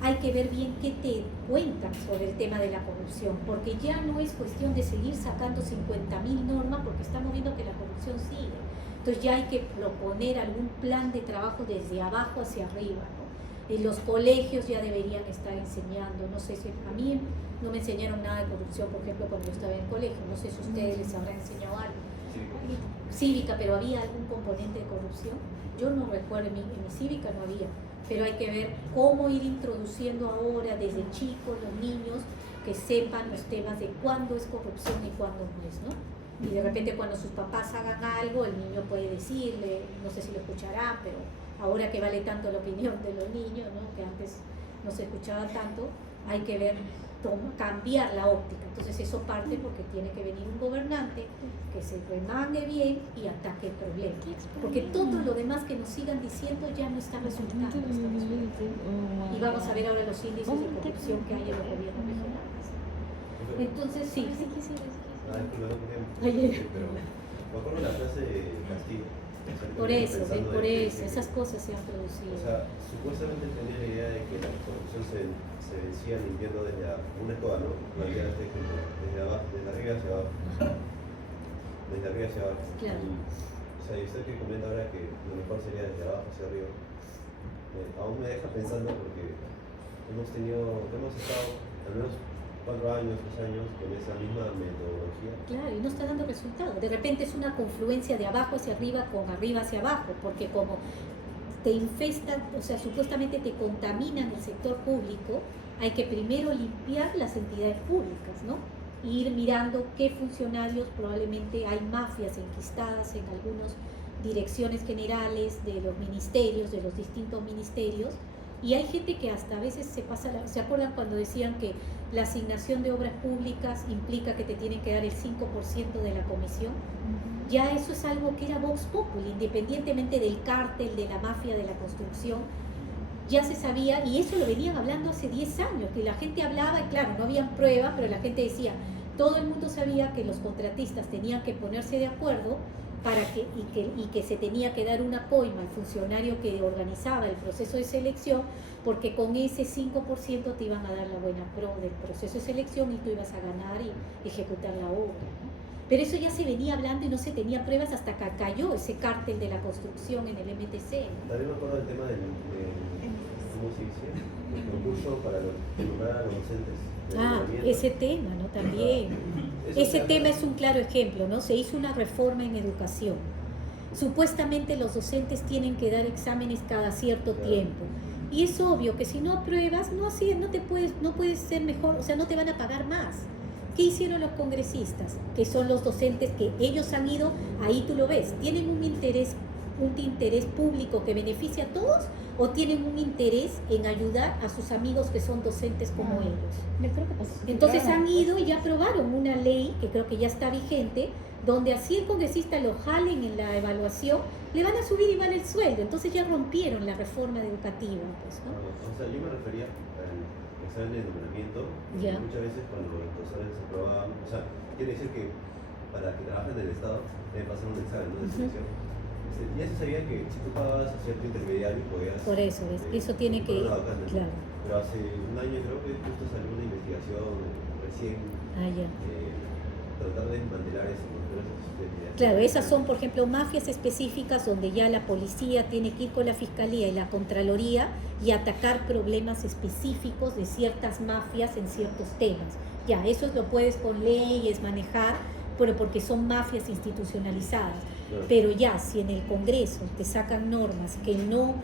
hay que ver bien qué te cuentan sobre el tema de la corrupción, porque ya no es cuestión de seguir sacando 50.000 normas, porque estamos viendo que la corrupción sigue. Entonces ya hay que proponer algún plan de trabajo desde abajo hacia arriba, ¿no? En los colegios ya deberían estar enseñando, no sé si a mí no me enseñaron nada de corrupción, por ejemplo, cuando yo estaba en el colegio, no sé si a ustedes les habrán enseñado algo. Cívica, pero ¿había algún componente de corrupción? Yo no recuerdo, en mi cívica no había, pero hay que ver cómo ir introduciendo ahora desde chicos los niños que sepan los temas de cuándo es corrupción y cuándo no es, ¿no? Y de repente cuando sus papás hagan algo, el niño puede decirle, no sé si lo escuchará, pero ahora que vale tanto la opinión de los niños, ¿no? Que antes no se escuchaba tanto, hay que ver cambiar la óptica. Entonces eso parte porque tiene que venir un gobernante que se remangue bien y ataque el problema, porque todo lo demás que nos sigan diciendo ya no está resultando, y vamos a ver ahora los índices de corrupción que hay en los gobiernos regionales. Entonces sí. Pero me acuerdo la frase de Castillo. Por eso, esas cosas se han producido. O sea, supuestamente tenía la idea de que la corrupción se vencía limpiando desde una escoba, ¿no? Desde abajo, desde arriba hacia abajo. Desde arriba hacia abajo. Claro. Y sea, y usted que comenta ahora que lo mejor sería desde abajo hacia arriba, aún me deja pensando porque hemos estado al menos 4 años, 3 años con esa misma metodología. Claro, y no está dando resultado. De repente es una confluencia de abajo hacia arriba con arriba hacia abajo, porque como te infestan, o sea, supuestamente te contaminan el sector público, hay que primero limpiar las entidades públicas, ¿no? Y ir mirando qué funcionarios, probablemente hay mafias enquistadas en algunas direcciones generales de los ministerios, de los distintos ministerios, y hay gente que hasta a veces ¿se acuerdan cuando decían que la asignación de obras públicas implica que te tienen que dar el 5% de la comisión? Ya eso es algo que era Vox Populi, independientemente del cártel, de la mafia de la construcción, ya se sabía, y eso lo venían hablando hace 10 años, que la gente hablaba, y claro, no habían pruebas, pero la gente decía, todo el mundo sabía que los contratistas tenían que ponerse de acuerdo y que se tenía que dar una coima al funcionario que organizaba el proceso de selección, porque con ese 5% te iban a dar la buena pro del proceso de selección y tú ibas a ganar y ejecutar la obra, ¿no? Pero eso ya se venía hablando y no se tenía pruebas hasta que cayó ese cártel de la construcción en el MTC, ¿no? También me acuerdo del tema del ¿cómo se dice? El concurso para nombrar a los docentes. Ese tema, ¿no? También. Ese tema es un claro ejemplo, ¿no? Se hizo una reforma en educación. Supuestamente los docentes tienen que dar exámenes cada cierto tiempo. Y es obvio que si no apruebas, no puedes ser mejor, o sea, no te van a pagar más. ¿Qué hicieron los congresistas? Que son los docentes que ellos han ido, ahí tú lo ves, ¿tienen un interés público que beneficia a todos o tienen un interés en ayudar a sus amigos que son docentes como ellos? Entonces han ido y ya aprobaron una ley que creo que ya está vigente, donde así el congresista lo jalen en la evaluación, le van a subir igual el sueldo. Entonces ya rompieron la reforma educativa, pues, ¿no? O sea, yo me refería al examen de nombramiento. Ya. Muchas veces cuando los profesores aprobaban, o sea, quiere decir que para que trabajen en el Estado deben pasar un examen, ¿no?, de selección. Ya se sabía que si tú pagabas a cierto intermediario podías... Por eso, ¿ves? Eso tiene que ir, claro. Pero hace un año creo que justo salió una investigación recién tratar de desmantelar eso, ¿no? Claro, esas son, por ejemplo, mafias específicas donde ya la policía tiene que ir con la fiscalía y la contraloría y atacar problemas específicos de ciertas mafias en ciertos temas. Ya, eso lo puedes con leyes manejar, pero porque son mafias institucionalizadas. Pero ya, si en el Congreso te sacan normas que no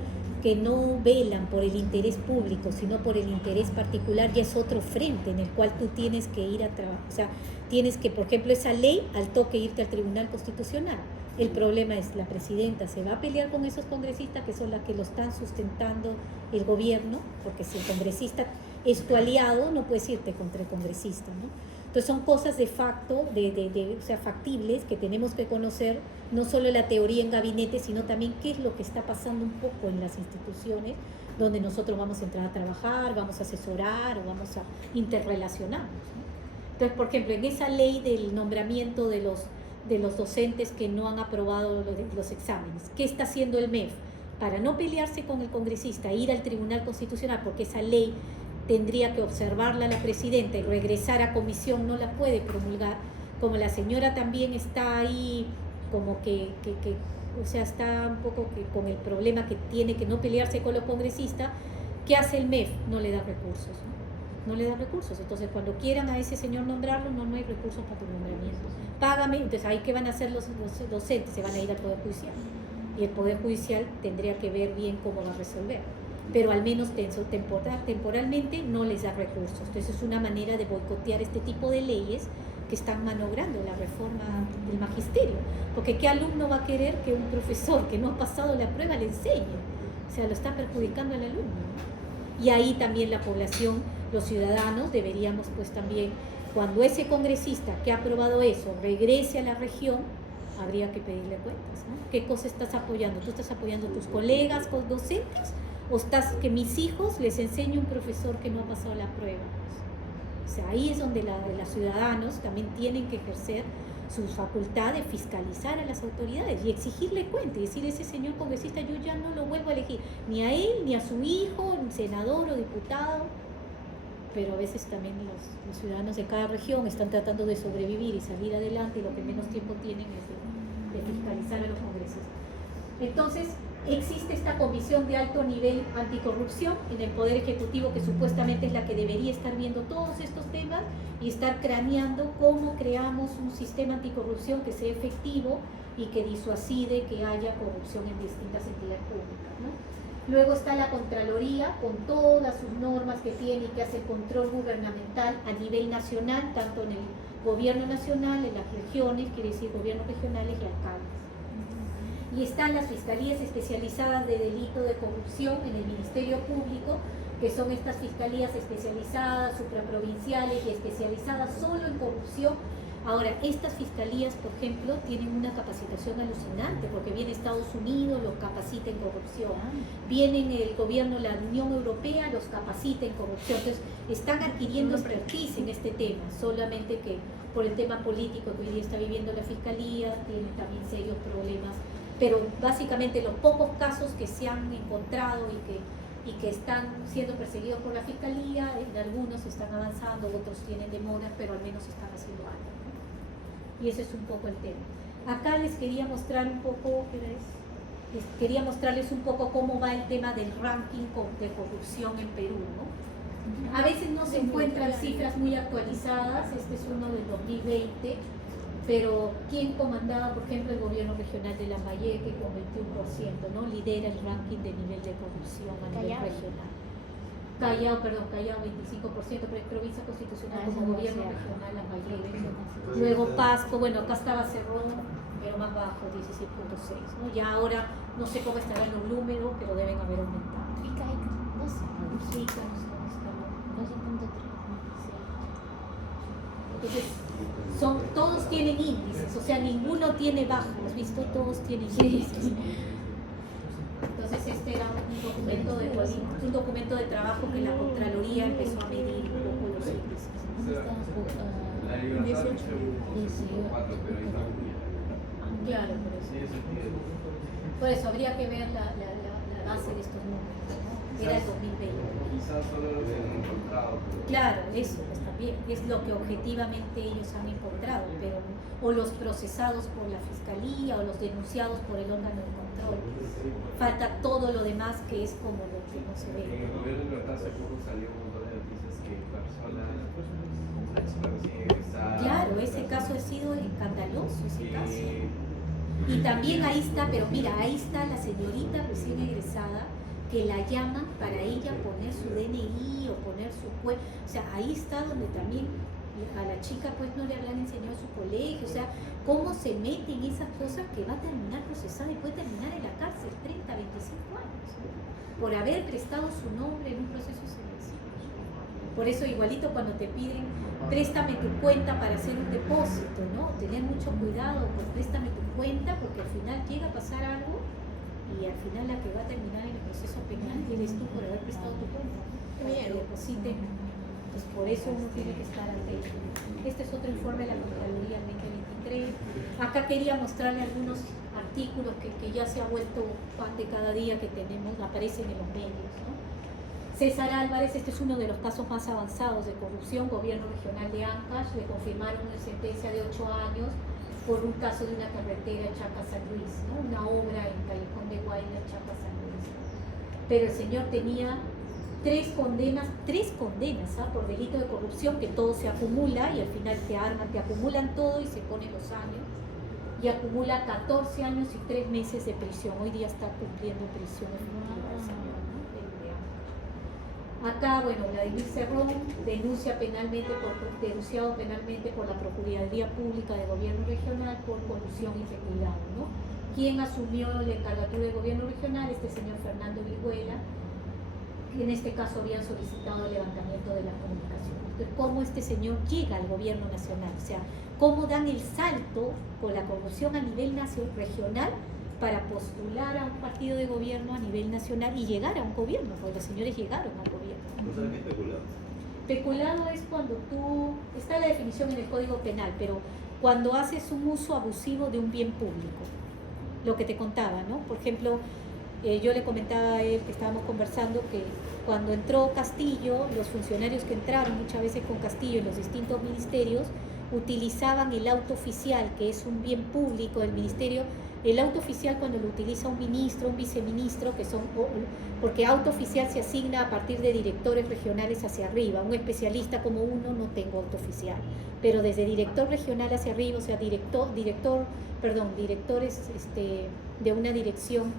velan por el interés público, sino por el interés particular, ya es otro frente en el cual tú tienes que ir a trabajar. O sea, tienes que, por ejemplo, esa ley, al toque irte al Tribunal Constitucional. El problema es, la presidenta se va a pelear con esos congresistas que son las que lo están sustentando el gobierno, porque si el congresista es tu aliado, no puedes irte contra el congresista, ¿no? Entonces son cosas de facto, o sea, factibles, que tenemos que conocer, no solo la teoría en gabinete, sino también qué es lo que está pasando un poco en las instituciones, donde nosotros vamos a entrar a trabajar, vamos a asesorar o vamos a interrelacionarnos, ¿no? Entonces, por ejemplo, en esa ley del nombramiento de los docentes que no han aprobado los exámenes, ¿qué está haciendo el MEF? Para no pelearse con el congresista, ir al Tribunal Constitucional, porque esa ley tendría que observarla la presidenta y regresar a comisión, no la puede promulgar. Como la señora también está ahí, como que o sea, está un poco que con el problema que tiene que no pelearse con los congresistas, ¿qué hace el MEF? No le da recursos, ¿no? No le da recursos. Entonces, cuando quieran a ese señor nombrarlo, no hay recursos para tu nombramiento. Págame. Entonces, ahí ¿qué van a hacer los docentes? Se van a ir al Poder Judicial. Y el Poder Judicial tendría que ver bien cómo va a resolver. Pero al menos temporalmente no les da recursos. Entonces es una manera de boicotear este tipo de leyes que están maniobrando la reforma del magisterio. Porque ¿qué alumno va a querer que un profesor que no ha pasado la prueba le enseñe? O sea, lo está perjudicando al alumno, ¿no? Y ahí también la población, los ciudadanos, deberíamos pues también, cuando ese congresista que ha aprobado eso regrese a la región, habría que pedirle cuentas, ¿no? ¿Qué cosa estás apoyando? ¿Tú estás apoyando a tus colegas docentes? ¿O estás que mis hijos les enseñe un profesor que no ha pasado la prueba? O sea, ahí es donde los ciudadanos también tienen que ejercer su facultad de fiscalizar a las autoridades y exigirle cuenta y decir, ese señor congresista yo ya no lo vuelvo a elegir, ni a él, ni a su hijo, senador o diputado. Pero a veces también los ciudadanos de cada región están tratando de sobrevivir y salir adelante y lo que menos tiempo tienen es de fiscalizar a los congresistas. Entonces, existe esta comisión de alto nivel anticorrupción en el Poder Ejecutivo, que supuestamente es la que debería estar viendo todos estos temas y estar craneando cómo creamos un sistema anticorrupción que sea efectivo y que disuaside que haya corrupción en distintas entidades públicas, ¿no? Luego está la Contraloría con todas sus normas que tiene y que hace control gubernamental a nivel nacional, tanto en el gobierno nacional, en las regiones, quiere decir gobiernos regionales y alcaldes. Y están las fiscalías especializadas de delito de corrupción en el Ministerio Público, que son estas fiscalías especializadas, supraprovinciales y especializadas solo en corrupción. Ahora, estas fiscalías, por ejemplo, tienen una capacitación alucinante, porque viene Estados Unidos, los capacita en corrupción, viene el gobierno, la Unión Europea, los capacita en corrupción. Entonces, están adquiriendo expertise en este tema, solamente que por el tema político que hoy día está viviendo la fiscalía, tiene también serios problemas. Pero básicamente los pocos casos que se han encontrado y que están siendo perseguidos por la fiscalía, en algunos están avanzando, otros tienen demoras, pero al menos están haciendo algo, ¿no? Y ese es un poco el tema. Acá les quería mostrar un poco, quería mostrarles un poco cómo va el tema del ranking de corrupción en Perú, ¿no? A veces no se encuentran cifras muy actualizadas, este es uno del 2020, pero ¿quién comandaba, por ejemplo, el gobierno regional de Lambayeque con 21%, ¿no? Lidera el ranking de nivel de corrupción a nivel regional. Callao 25%, pero es provincia constitucional como gobierno regional Lambayeque. Luego Pasco, bueno, acá estaba Cerrón, pero más bajo, 16.6, ¿no? Ya ahora no sé cómo estarán los números, pero deben haber aumentado. Ica, 12. Ica, no sé cómo está. 12.3. Entonces, todos tienen índices, o sea, ninguno tiene bajo, ¿has visto? Todos tienen índices. Entonces, este era un documento de trabajo que la Contraloría empezó a medir un poco los índices. La libertad es 4, pero ahí está. Claro, por eso habría que ver la base de estos números, ¿no? Era el 2020. Quizás solo lo que han encontrado. Claro, eso pues también es lo que objetivamente ellos han encontrado, pero o los procesados por la fiscalía o los denunciados por el órgano de control. Falta todo lo demás que es como lo que no se ve. En el gobierno de Libertad hace poco salió un montón de noticias que personas recién egresadas. Claro, ese caso ha sido escandaloso, ese caso. Y también ahí está, pero mira, ahí está la señorita recién egresada que la llaman para ella poner su DNI o poner su cuenta. O sea, ahí está donde también a la chica pues no le habrán enseñado su colegio. O sea, cómo se mete en esas cosas que va a terminar procesada y puede terminar en la cárcel 30, 25 años, ¿no? Por haber prestado su nombre en un proceso de selección. Por eso igualito cuando te piden préstame tu cuenta para hacer un depósito, ¿no? Tener mucho cuidado, pues préstame tu cuenta porque al final llega a pasar algo y al final la que va a terminar en el proceso penal eres tú por haber prestado tu cuenta, ¿no? Para que depositen. Pues por eso uno tiene que estar atento. Este es otro informe de la Contraloría 2023. Acá quería mostrarle algunos artículos que ya se ha vuelto pan de cada día que tenemos, aparecen en los medios, ¿no? César Álvarez, este es uno de los casos más avanzados de corrupción, gobierno regional de Ancash, le confirmaron una sentencia de 8 años por un caso de una carretera en Chacas-San Luis, ¿no? Una obra en Callejón de Guayna, Chacas-San Luis. Pero el señor tenía tres condenas, por delito de corrupción, que todo se acumula y al final te acumulan todo y se ponen los años. Y acumula 14 años y 3 meses de prisión. Hoy día está cumpliendo prisión efectiva el señor, ¿no? Acá, bueno, Vladimir Cerrón denunciado penalmente por la Procuraduría Pública de Gobierno Regional por colusión y peculado, ¿no? ¿Quién asumió la encargatura del Gobierno Regional? Este señor Fernando Vihuela, que en este caso habían solicitado el levantamiento de la comunicación. Entonces, ¿cómo este señor llega al Gobierno Nacional? O sea, ¿cómo dan el salto con la corrupción a nivel regional para postular a un partido de gobierno a nivel nacional y llegar a un gobierno? Porque los señores llegaron al gobierno. ¿No sabes qué es peculado? Peculado es cuando está la definición en el Código Penal, pero cuando haces un uso abusivo de un bien público, lo que te contaba, ¿no? Por ejemplo, yo le comentaba a él que estábamos conversando que cuando entró Castillo, los funcionarios que entraron muchas veces con Castillo en los distintos ministerios, utilizaban el auto oficial, que es un bien público del ministerio. El auto oficial, cuando lo utiliza un ministro, un viceministro, que son, porque auto oficial se asigna a partir de directores regionales hacia arriba. Un especialista como uno no tengo auto oficial, pero desde director regional hacia arriba, o sea, directores de una dirección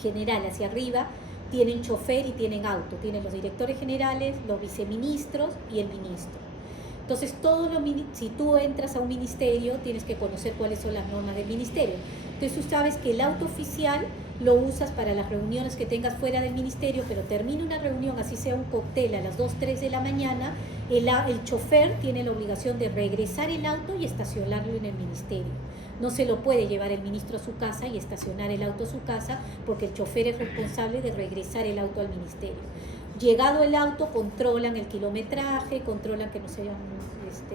general hacia arriba, tienen chofer y tienen auto. Tienen los directores generales, los viceministros y el ministro. Entonces, si tú entras a un ministerio, tienes que conocer cuáles son las normas del ministerio. Entonces, tú sabes que el auto oficial lo usas para las reuniones que tengas fuera del ministerio, pero termina una reunión, así sea un cóctel a las 2, 3 de la mañana, el chofer tiene la obligación de regresar el auto y estacionarlo en el ministerio. No se lo puede llevar el ministro a su casa y estacionar el auto a su casa, porque el chofer es responsable de regresar el auto al ministerio. Llegado el auto, controlan el kilometraje, controlan que no se hayan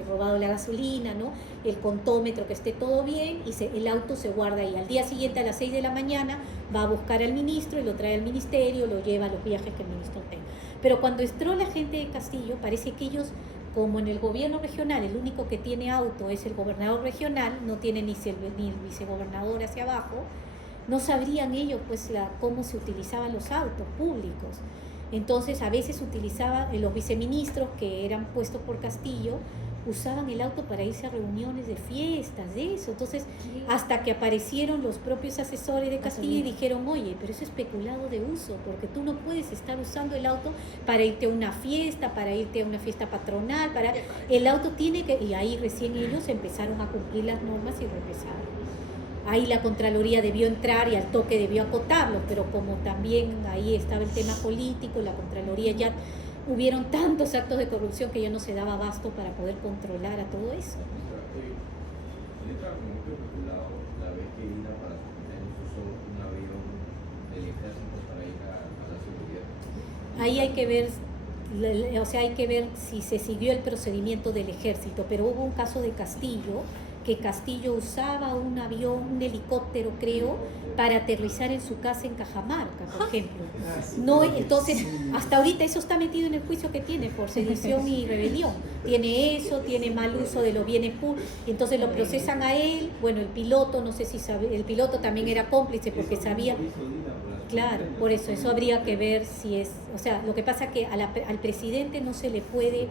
robado la gasolina, ¿no? El contómetro, que esté todo bien, y el auto se guarda ahí. Al día siguiente, a las 6 de la mañana, va a buscar al ministro y lo trae al ministerio, lo lleva a los viajes que el ministro tenga. Pero cuando entró la gente de Castillo, parece que ellos, como en el gobierno regional, el único que tiene auto es el gobernador regional, no tiene ni el vicegobernador hacia abajo, no sabrían ellos pues cómo se utilizaban los autos públicos. Entonces a veces utilizaban los viceministros que eran puestos por Castillo, usaban el auto para irse a reuniones de fiestas, de eso. Entonces, hasta que aparecieron los propios asesores de Castillo y dijeron, oye, pero eso es peculado de uso, porque tú no puedes estar usando el auto para irte a una fiesta, patronal, el auto tiene que... Y ahí recién ellos empezaron a cumplir las normas y regresaron. Ahí la Contraloría debió entrar y al toque debió acotarlo, pero como también ahí estaba el tema político, la Contraloría ya... Hubieron tantos actos de corrupción que ya no se daba abasto para poder controlar a todo eso. Letra como que regulado la vez que vino para suspender usó un avión del ejército para ir a la seguridad. Ahí hay que ver si se siguió el procedimiento del ejército, pero hubo un caso de Castillo, que Castillo usaba un avión, un helicóptero creo, para aterrizar en su casa en Cajamarca, por ejemplo. No, entonces, hasta ahorita eso está metido en el juicio que tiene por sedición y rebelión. Tiene eso, tiene mal uso de los bienes públicos, entonces lo procesan a él. Bueno, el piloto, no sé si sabe, el piloto también era cómplice porque sabía... Claro, por eso habría que ver si es, o sea, lo que pasa es que al presidente no se le puede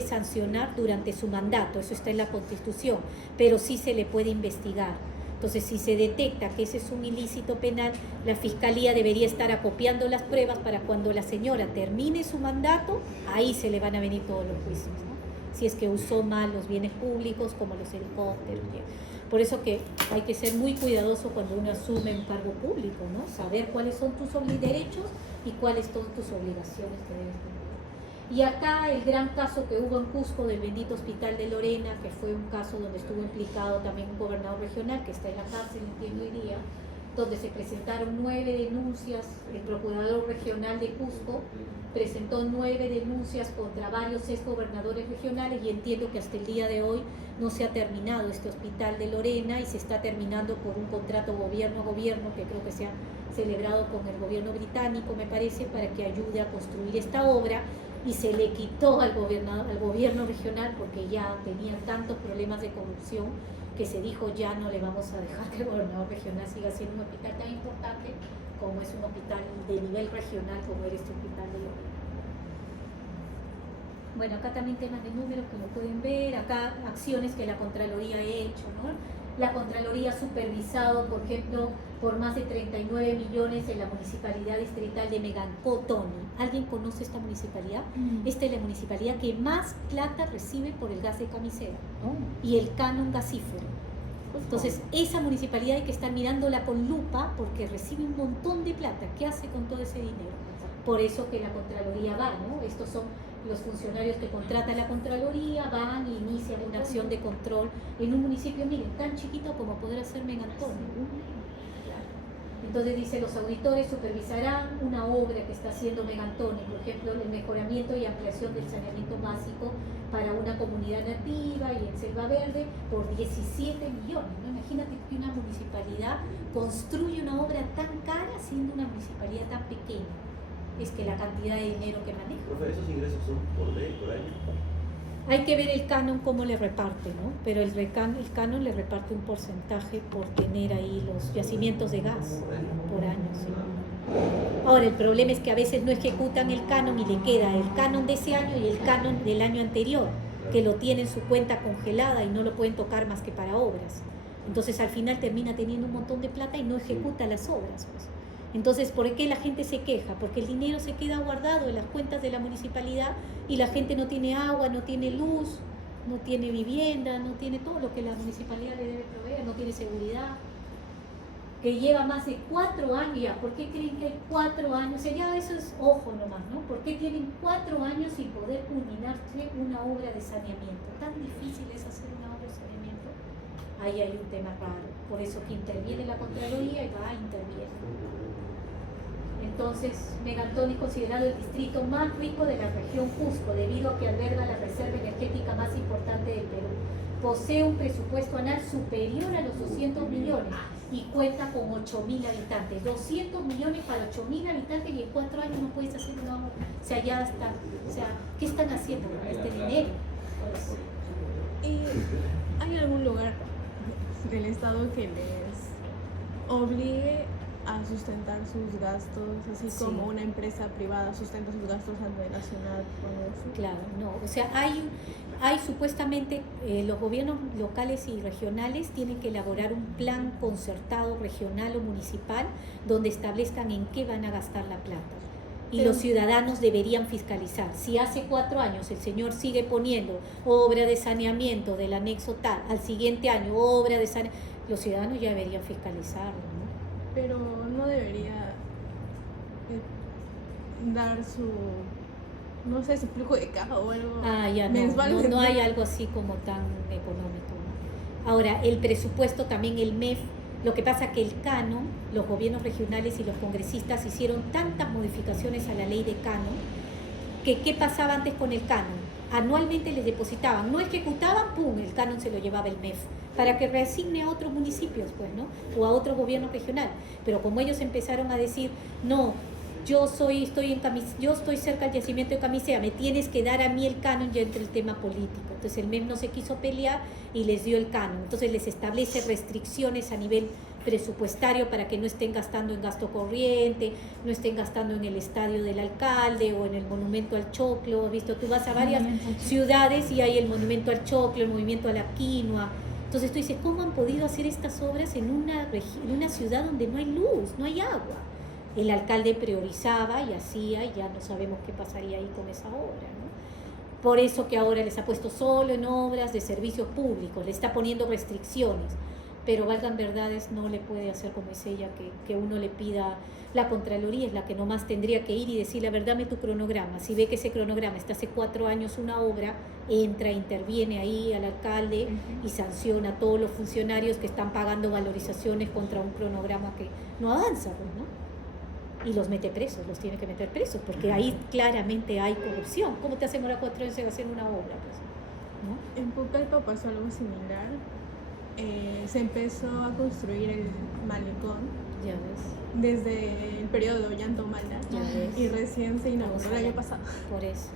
sancionar durante su mandato, eso está en la Constitución, pero sí se le puede investigar. Entonces, si se detecta que ese es un ilícito penal, la Fiscalía debería estar acopiando las pruebas para cuando la señora termine su mandato, ahí se le van a venir todos los juicios, ¿no? Si es que usó mal los bienes públicos, como los helicópteros. Por eso que hay que ser muy cuidadoso cuando uno asume un cargo público, ¿no? Saber cuáles son tus derechos y cuáles son tus obligaciones que debes cumplir. Y acá el gran caso que hubo en Cusco del bendito Hospital de Lorena, que fue un caso donde estuvo implicado también un gobernador regional que está en la cárcel, entiendo hoy día, donde se presentaron 9 denuncias. El procurador regional de Cusco presentó 9 denuncias contra varios exgobernadores regionales, y entiendo que hasta el día de hoy no se ha terminado este Hospital de Lorena, y se está terminando por un contrato gobierno a gobierno que creo que se ha celebrado con el gobierno británico, me parece, para que ayude a construir esta obra, y se le quitó al gobierno regional porque ya tenía tantos problemas de corrupción que se dijo ya no le vamos a dejar que el gobernador regional siga siendo un hospital tan importante como es un hospital de nivel regional como era este Hospital de Lorena. Bueno, acá también temas de números que lo pueden ver, acá acciones que la Contraloría ha hecho, ¿no? La Contraloría ha supervisado, por ejemplo, por más de 39 millones en la Municipalidad Distrital de Megancotoni. ¿Alguien conoce esta municipalidad? Esta es la municipalidad que más plata recibe por el gas de camisera y el canon gasífero. Entonces, esa municipalidad hay que estar mirándola con lupa porque recibe un montón de plata. ¿Qué hace con todo ese dinero? Por eso que la Contraloría va, ¿no? Estos son los funcionarios que contrata la Contraloría, van e inician una acción de control en un municipio, miren, tan chiquito como poder hacer Megancotoni. Entonces dice, los auditores supervisarán una obra que está haciendo Megancotoni, por ejemplo, el mejoramiento y ampliación del saneamiento básico para una comunidad nativa y en Selva Verde por 17 millones. ¿No? Imagínate que una municipalidad construye una obra tan cara siendo una municipalidad tan pequeña. Es que la cantidad de dinero que maneja. Profe, ¿esos ingresos son por ley, por año? Hay que ver el canon cómo le reparte, ¿no? Pero el canon le reparte un porcentaje por tener ahí los yacimientos de gas por año, ¿sí? Ahora, el problema es que a veces no ejecutan el canon y le queda el canon de ese año y el canon del año anterior, que lo tienen su cuenta congelada y no lo pueden tocar más que para obras. Entonces al final termina teniendo un montón de plata y no ejecuta las obras, pues. Entonces, ¿por qué la gente se queja? Porque el dinero se queda guardado en las cuentas de la municipalidad y la gente no tiene agua, no tiene luz, no tiene vivienda, no tiene todo lo que la municipalidad le debe proveer, no tiene seguridad. Que lleva más de 4 años ya. ¿Por qué creen que hay 4 años? O sea, ya eso es ojo nomás, ¿no? ¿Por qué tienen 4 años sin poder culminarse una obra de saneamiento? ¿Tan difícil es hacer una obra de saneamiento? Ahí hay un tema raro. Por eso que interviene la Contraloría y va a intervenir. Entonces, Megantón es considerado el distrito más rico de la región Cusco, debido a que alberga la reserva energética más importante del Perú. Posee un presupuesto anual superior a los 200 millones y cuenta con 8.000 habitantes. 200 millones para 8.000 habitantes y en 4 años no puedes hacer una obra. O sea, ya está. O sea, ¿qué están haciendo con este dinero? Pues, ¿Hay algún lugar del Estado que les obligue a sustentar sus gastos, así Sí. como una empresa privada sustenta sus gastos a nivel nacional? claro, no. O sea, hay supuestamente los gobiernos locales y regionales tienen que elaborar un plan concertado regional o municipal donde establezcan en qué van a gastar la plata. Y Pero- los ciudadanos deberían fiscalizar. Si hace 4 años el señor sigue poniendo obra de saneamiento del anexo tal, al siguiente año obra de saneamiento, los ciudadanos ya deberían fiscalizarlo, ¿no? Pero no debería dar su, no sé, su flujo de caja o algo Ya mensual. no hay algo así como tan económico, ¿no? Ahora, el presupuesto también, el MEF, lo que pasa que el canon, los gobiernos regionales y los congresistas hicieron tantas modificaciones a la ley de canon, que ¿qué pasaba antes con el canon? Anualmente les depositaban, no ejecutaban, ¡pum!, el canon se lo llevaba el MEF, para que reasigne a otros municipios, pues, ¿no? O a otro gobierno regional. Pero como ellos empezaron a decir, no, yo estoy cerca del yacimiento de Camisea, me tienes que dar a mí el canon, ya entre el tema político. Entonces el MEF no se quiso pelear y les dio el canon. Entonces les establece restricciones a nivel presupuestario para que no estén gastando en gasto corriente, no estén gastando en el estadio del alcalde o en el monumento al choclo. ¿Has visto? Tú vas a varias ciudades y hay el monumento al choclo, el movimiento a la quinoa. Entonces tú dices, ¿cómo han podido hacer estas obras en una ciudad donde no hay luz, no hay agua? El alcalde priorizaba y hacía, y ya no sabemos qué pasaría ahí con esa obra, ¿no? Por eso que ahora les ha puesto solo en obras de servicios públicos, le está poniendo restricciones, pero valgan verdades, no le puede hacer como es ella, que uno le pida. La Contraloría es la que nomás tendría que ir y decir, la verdad, dame tu cronograma. Si ve que ese cronograma está hace 4 años una obra, entra, interviene ahí al alcalde y sanciona a todos los funcionarios que están pagando valorizaciones contra un cronograma que no avanza, pues, ¿no? Y los mete presos, los tiene que meter presos, porque ahí claramente hay corrupción. ¿Cómo te hacen ahora 4 años en hacer una obra, pues? ¿No? En Pucallpa pasó algo similar. Se empezó a construir el malecón Ya ves, desde el periodo de Ollanta-Humala ya ves. y recién se inauguró el año pasado. Por eso.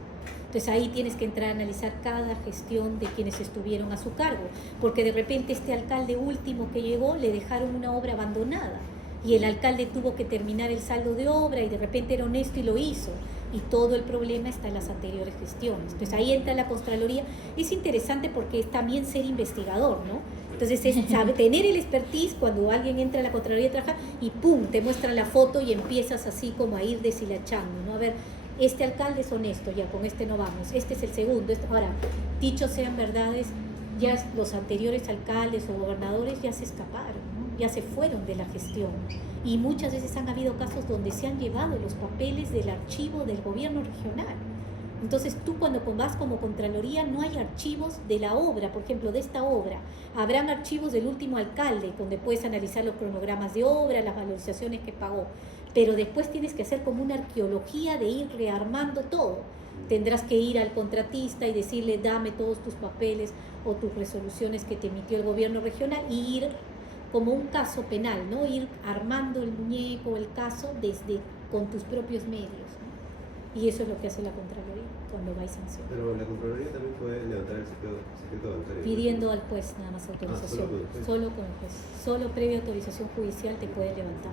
Entonces ahí tienes que entrar a analizar cada gestión de quienes estuvieron a su cargo, porque de repente este alcalde último que llegó le dejaron una obra abandonada y el alcalde tuvo que terminar el saldo de obra y de repente era honesto y lo hizo. Y todo el problema está en las anteriores gestiones. Entonces ahí entra la Contraloría. Es interesante porque es también ser investigador, ¿no? Entonces es tener el expertise cuando alguien entra a la Contraloría a trabajar y ¡pum!, te muestran la foto y empiezas así como a ir deshilachando, ¿no? A ver, este alcalde es honesto, ya con este no vamos, este es el segundo. Ahora, dicho sean verdades, ya los anteriores alcaldes o gobernadores ya se escaparon, ¿no? Ya se fueron de la gestión. Y muchas veces han habido casos donde se han llevado los papeles del archivo del gobierno regional. Entonces tú cuando vas como Contraloría no hay archivos de la obra, por ejemplo, de esta obra. Habrán archivos del último alcalde, donde puedes analizar los cronogramas de obra, las valorizaciones que pagó. Pero después tienes que hacer como una arqueología de ir rearmando todo. Tendrás que ir al contratista y decirle, dame todos tus papeles o tus resoluciones que te emitió el gobierno regional y ir como un caso penal, ¿no? Ir armando el muñeco, el caso, con tus propios medios, ¿no? Y eso es lo que hace la Contraloría cuando va y sanciona. Pero la Contraloría también puede levantar el secreto bancario. Pidiendo al juez nada más autorización. solo con el juez. Solo con el juez. Solo previa autorización judicial te puede levantar.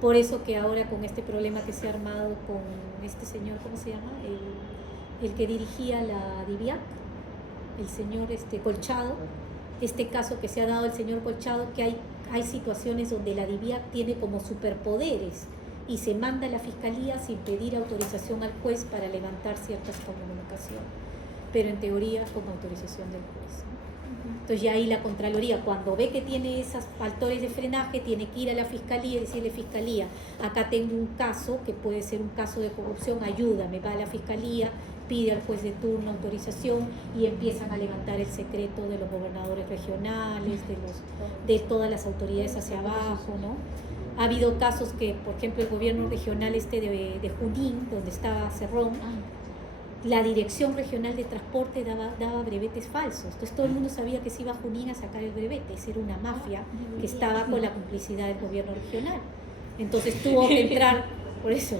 Por eso que ahora con este problema que se ha armado con este señor, ¿cómo se llama? El que dirigía la DIVIAC, el señor Colchado, este caso que se ha dado el señor Colchado, que hay situaciones donde la DIVIAC tiene como superpoderes y se manda a la fiscalía sin pedir autorización al juez para levantar ciertas comunicaciones, pero en teoría con autorización del juez, ¿no? Entonces ya ahí la Contraloría, cuando ve que tiene esos factores de frenaje, tiene que ir a la fiscalía y decirle: fiscalía, acá tengo un caso que puede ser un caso de corrupción, ayúdame. Va a la fiscalía, pide al juez de turno autorización y empiezan a levantar el secreto de los gobernadores regionales, de todas las autoridades hacia abajo, ¿no? Ha habido casos que, por ejemplo, el gobierno regional de Junín, donde estaba Cerrón, la Dirección Regional de Transporte daba brevetes falsos. Entonces todo el mundo sabía que se iba a Junín a sacar el brevete. Esa era una mafia que estaba con la complicidad del gobierno regional. Entonces tuvo que entrar, por eso,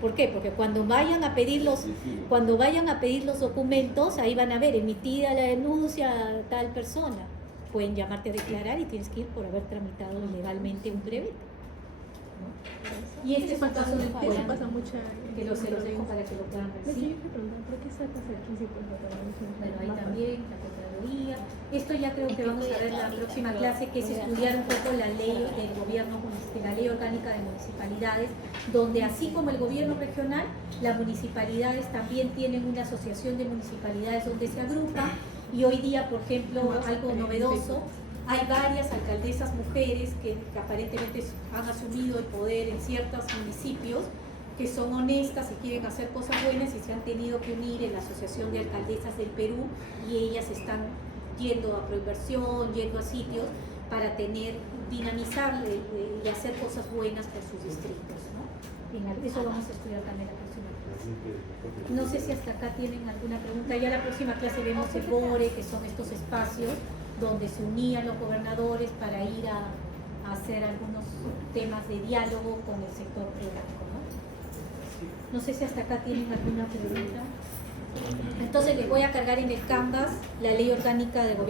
¿por qué? Porque cuando vayan a pedir los documentos, ahí van a ver emitida la denuncia a tal persona. Pueden llamarte a declarar y tienes que ir por haber tramitado legalmente un brevete, ¿no? Y este es un caso del juez, Eso pasa mucho. que se los dejo para que lo puedan ver. Yo Sí. quiero preguntar, ¿por qué sacas el 15%? Bueno, ahí también la Contraloría. Esto ya creo que vamos a ver la próxima clase, que es estudiar un poco la ley del gobierno, la ley orgánica de municipalidades, donde así como el gobierno regional, las municipalidades también tienen una asociación de municipalidades donde se agrupan. Y hoy día, por ejemplo, algo novedoso, hay varias alcaldesas mujeres que aparentemente han asumido el poder en ciertos municipios, que son honestas y quieren hacer cosas buenas y se han tenido que unir en la Asociación de Alcaldesas del Perú, y ellas están yendo a proinversión, yendo a sitios para dinamizar y hacer cosas buenas por sus distritos, ¿no? Bien, eso vamos a estudiar también la próxima clase. No sé si hasta acá tienen alguna pregunta. Ya la próxima clase vemos el BORE, que son estos espacios donde se unían los gobernadores para ir a hacer algunos temas de diálogo con el sector privado, ¿no? No sé si hasta acá tienen alguna pregunta. Entonces les voy a cargar en el Canvas la ley orgánica de gobierno.